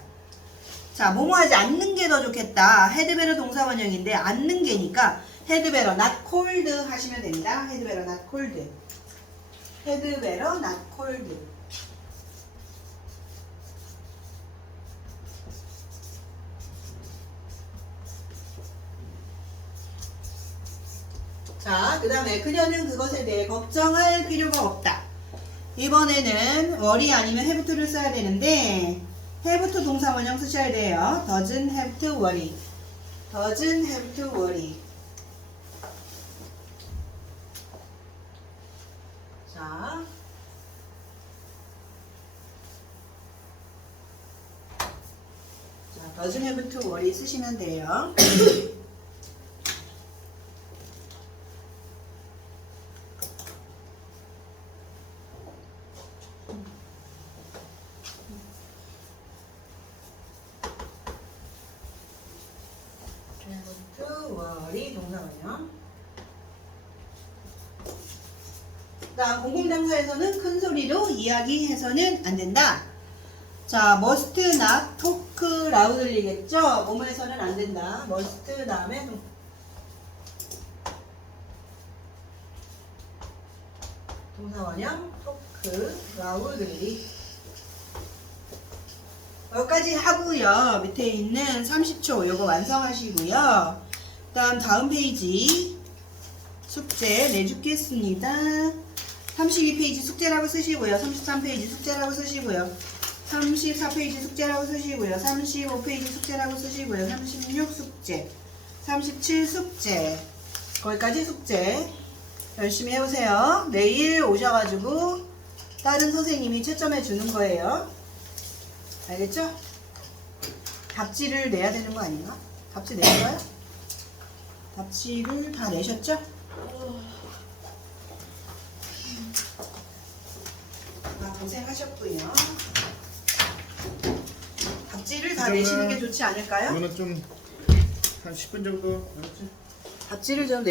자, 뭐뭐 하지 않는 게 더 좋겠다. had better 동사 원형인데 않는 게니까 had better not cold 하시면 됩니다. had better not cold. had better not cold. 자, 그 다음에 그녀는 그것에 대해 걱정할 필요가 없다. 이번에는 worry 아니면 have to를 써야 되는데 have to 동사 원형 쓰셔야 돼요. doesn't have to worry. doesn't have to worry. 자, doesn't have to worry 쓰시면 돼요. worry 동사원형. 다음 공공장사에서는 큰 소리로 이야기해서는 안 된다. 자, must not talk loudly겠죠? 뭐뭐해서는 안 된다. must 다음에 동사원형 talk loudly. 여기까지 하고요. 밑에 있는 30초 요거 완성하시고요. 다음 페이지 숙제 내주겠습니다. 32페이지 숙제라고 쓰시고요. 33페이지 숙제라고 쓰시고요. 34페이지 숙제라고 쓰시고요. 35페이지 숙제라고 쓰시고요. 36 숙제, 37 숙제, 거기까지 숙제 열심히 해오세요. 내일 오셔가지고 다른 선생님이 채점해 주는 거예요. 알겠죠? 답지를 내야 되는 거 아닌가? 답지 냈어요? 답지를 다 내셨죠? 고생하셨고요. 답지를 다 내시는 게 좋지 않을까요? 이거는 좀 한 10분 정도. 답지를 좀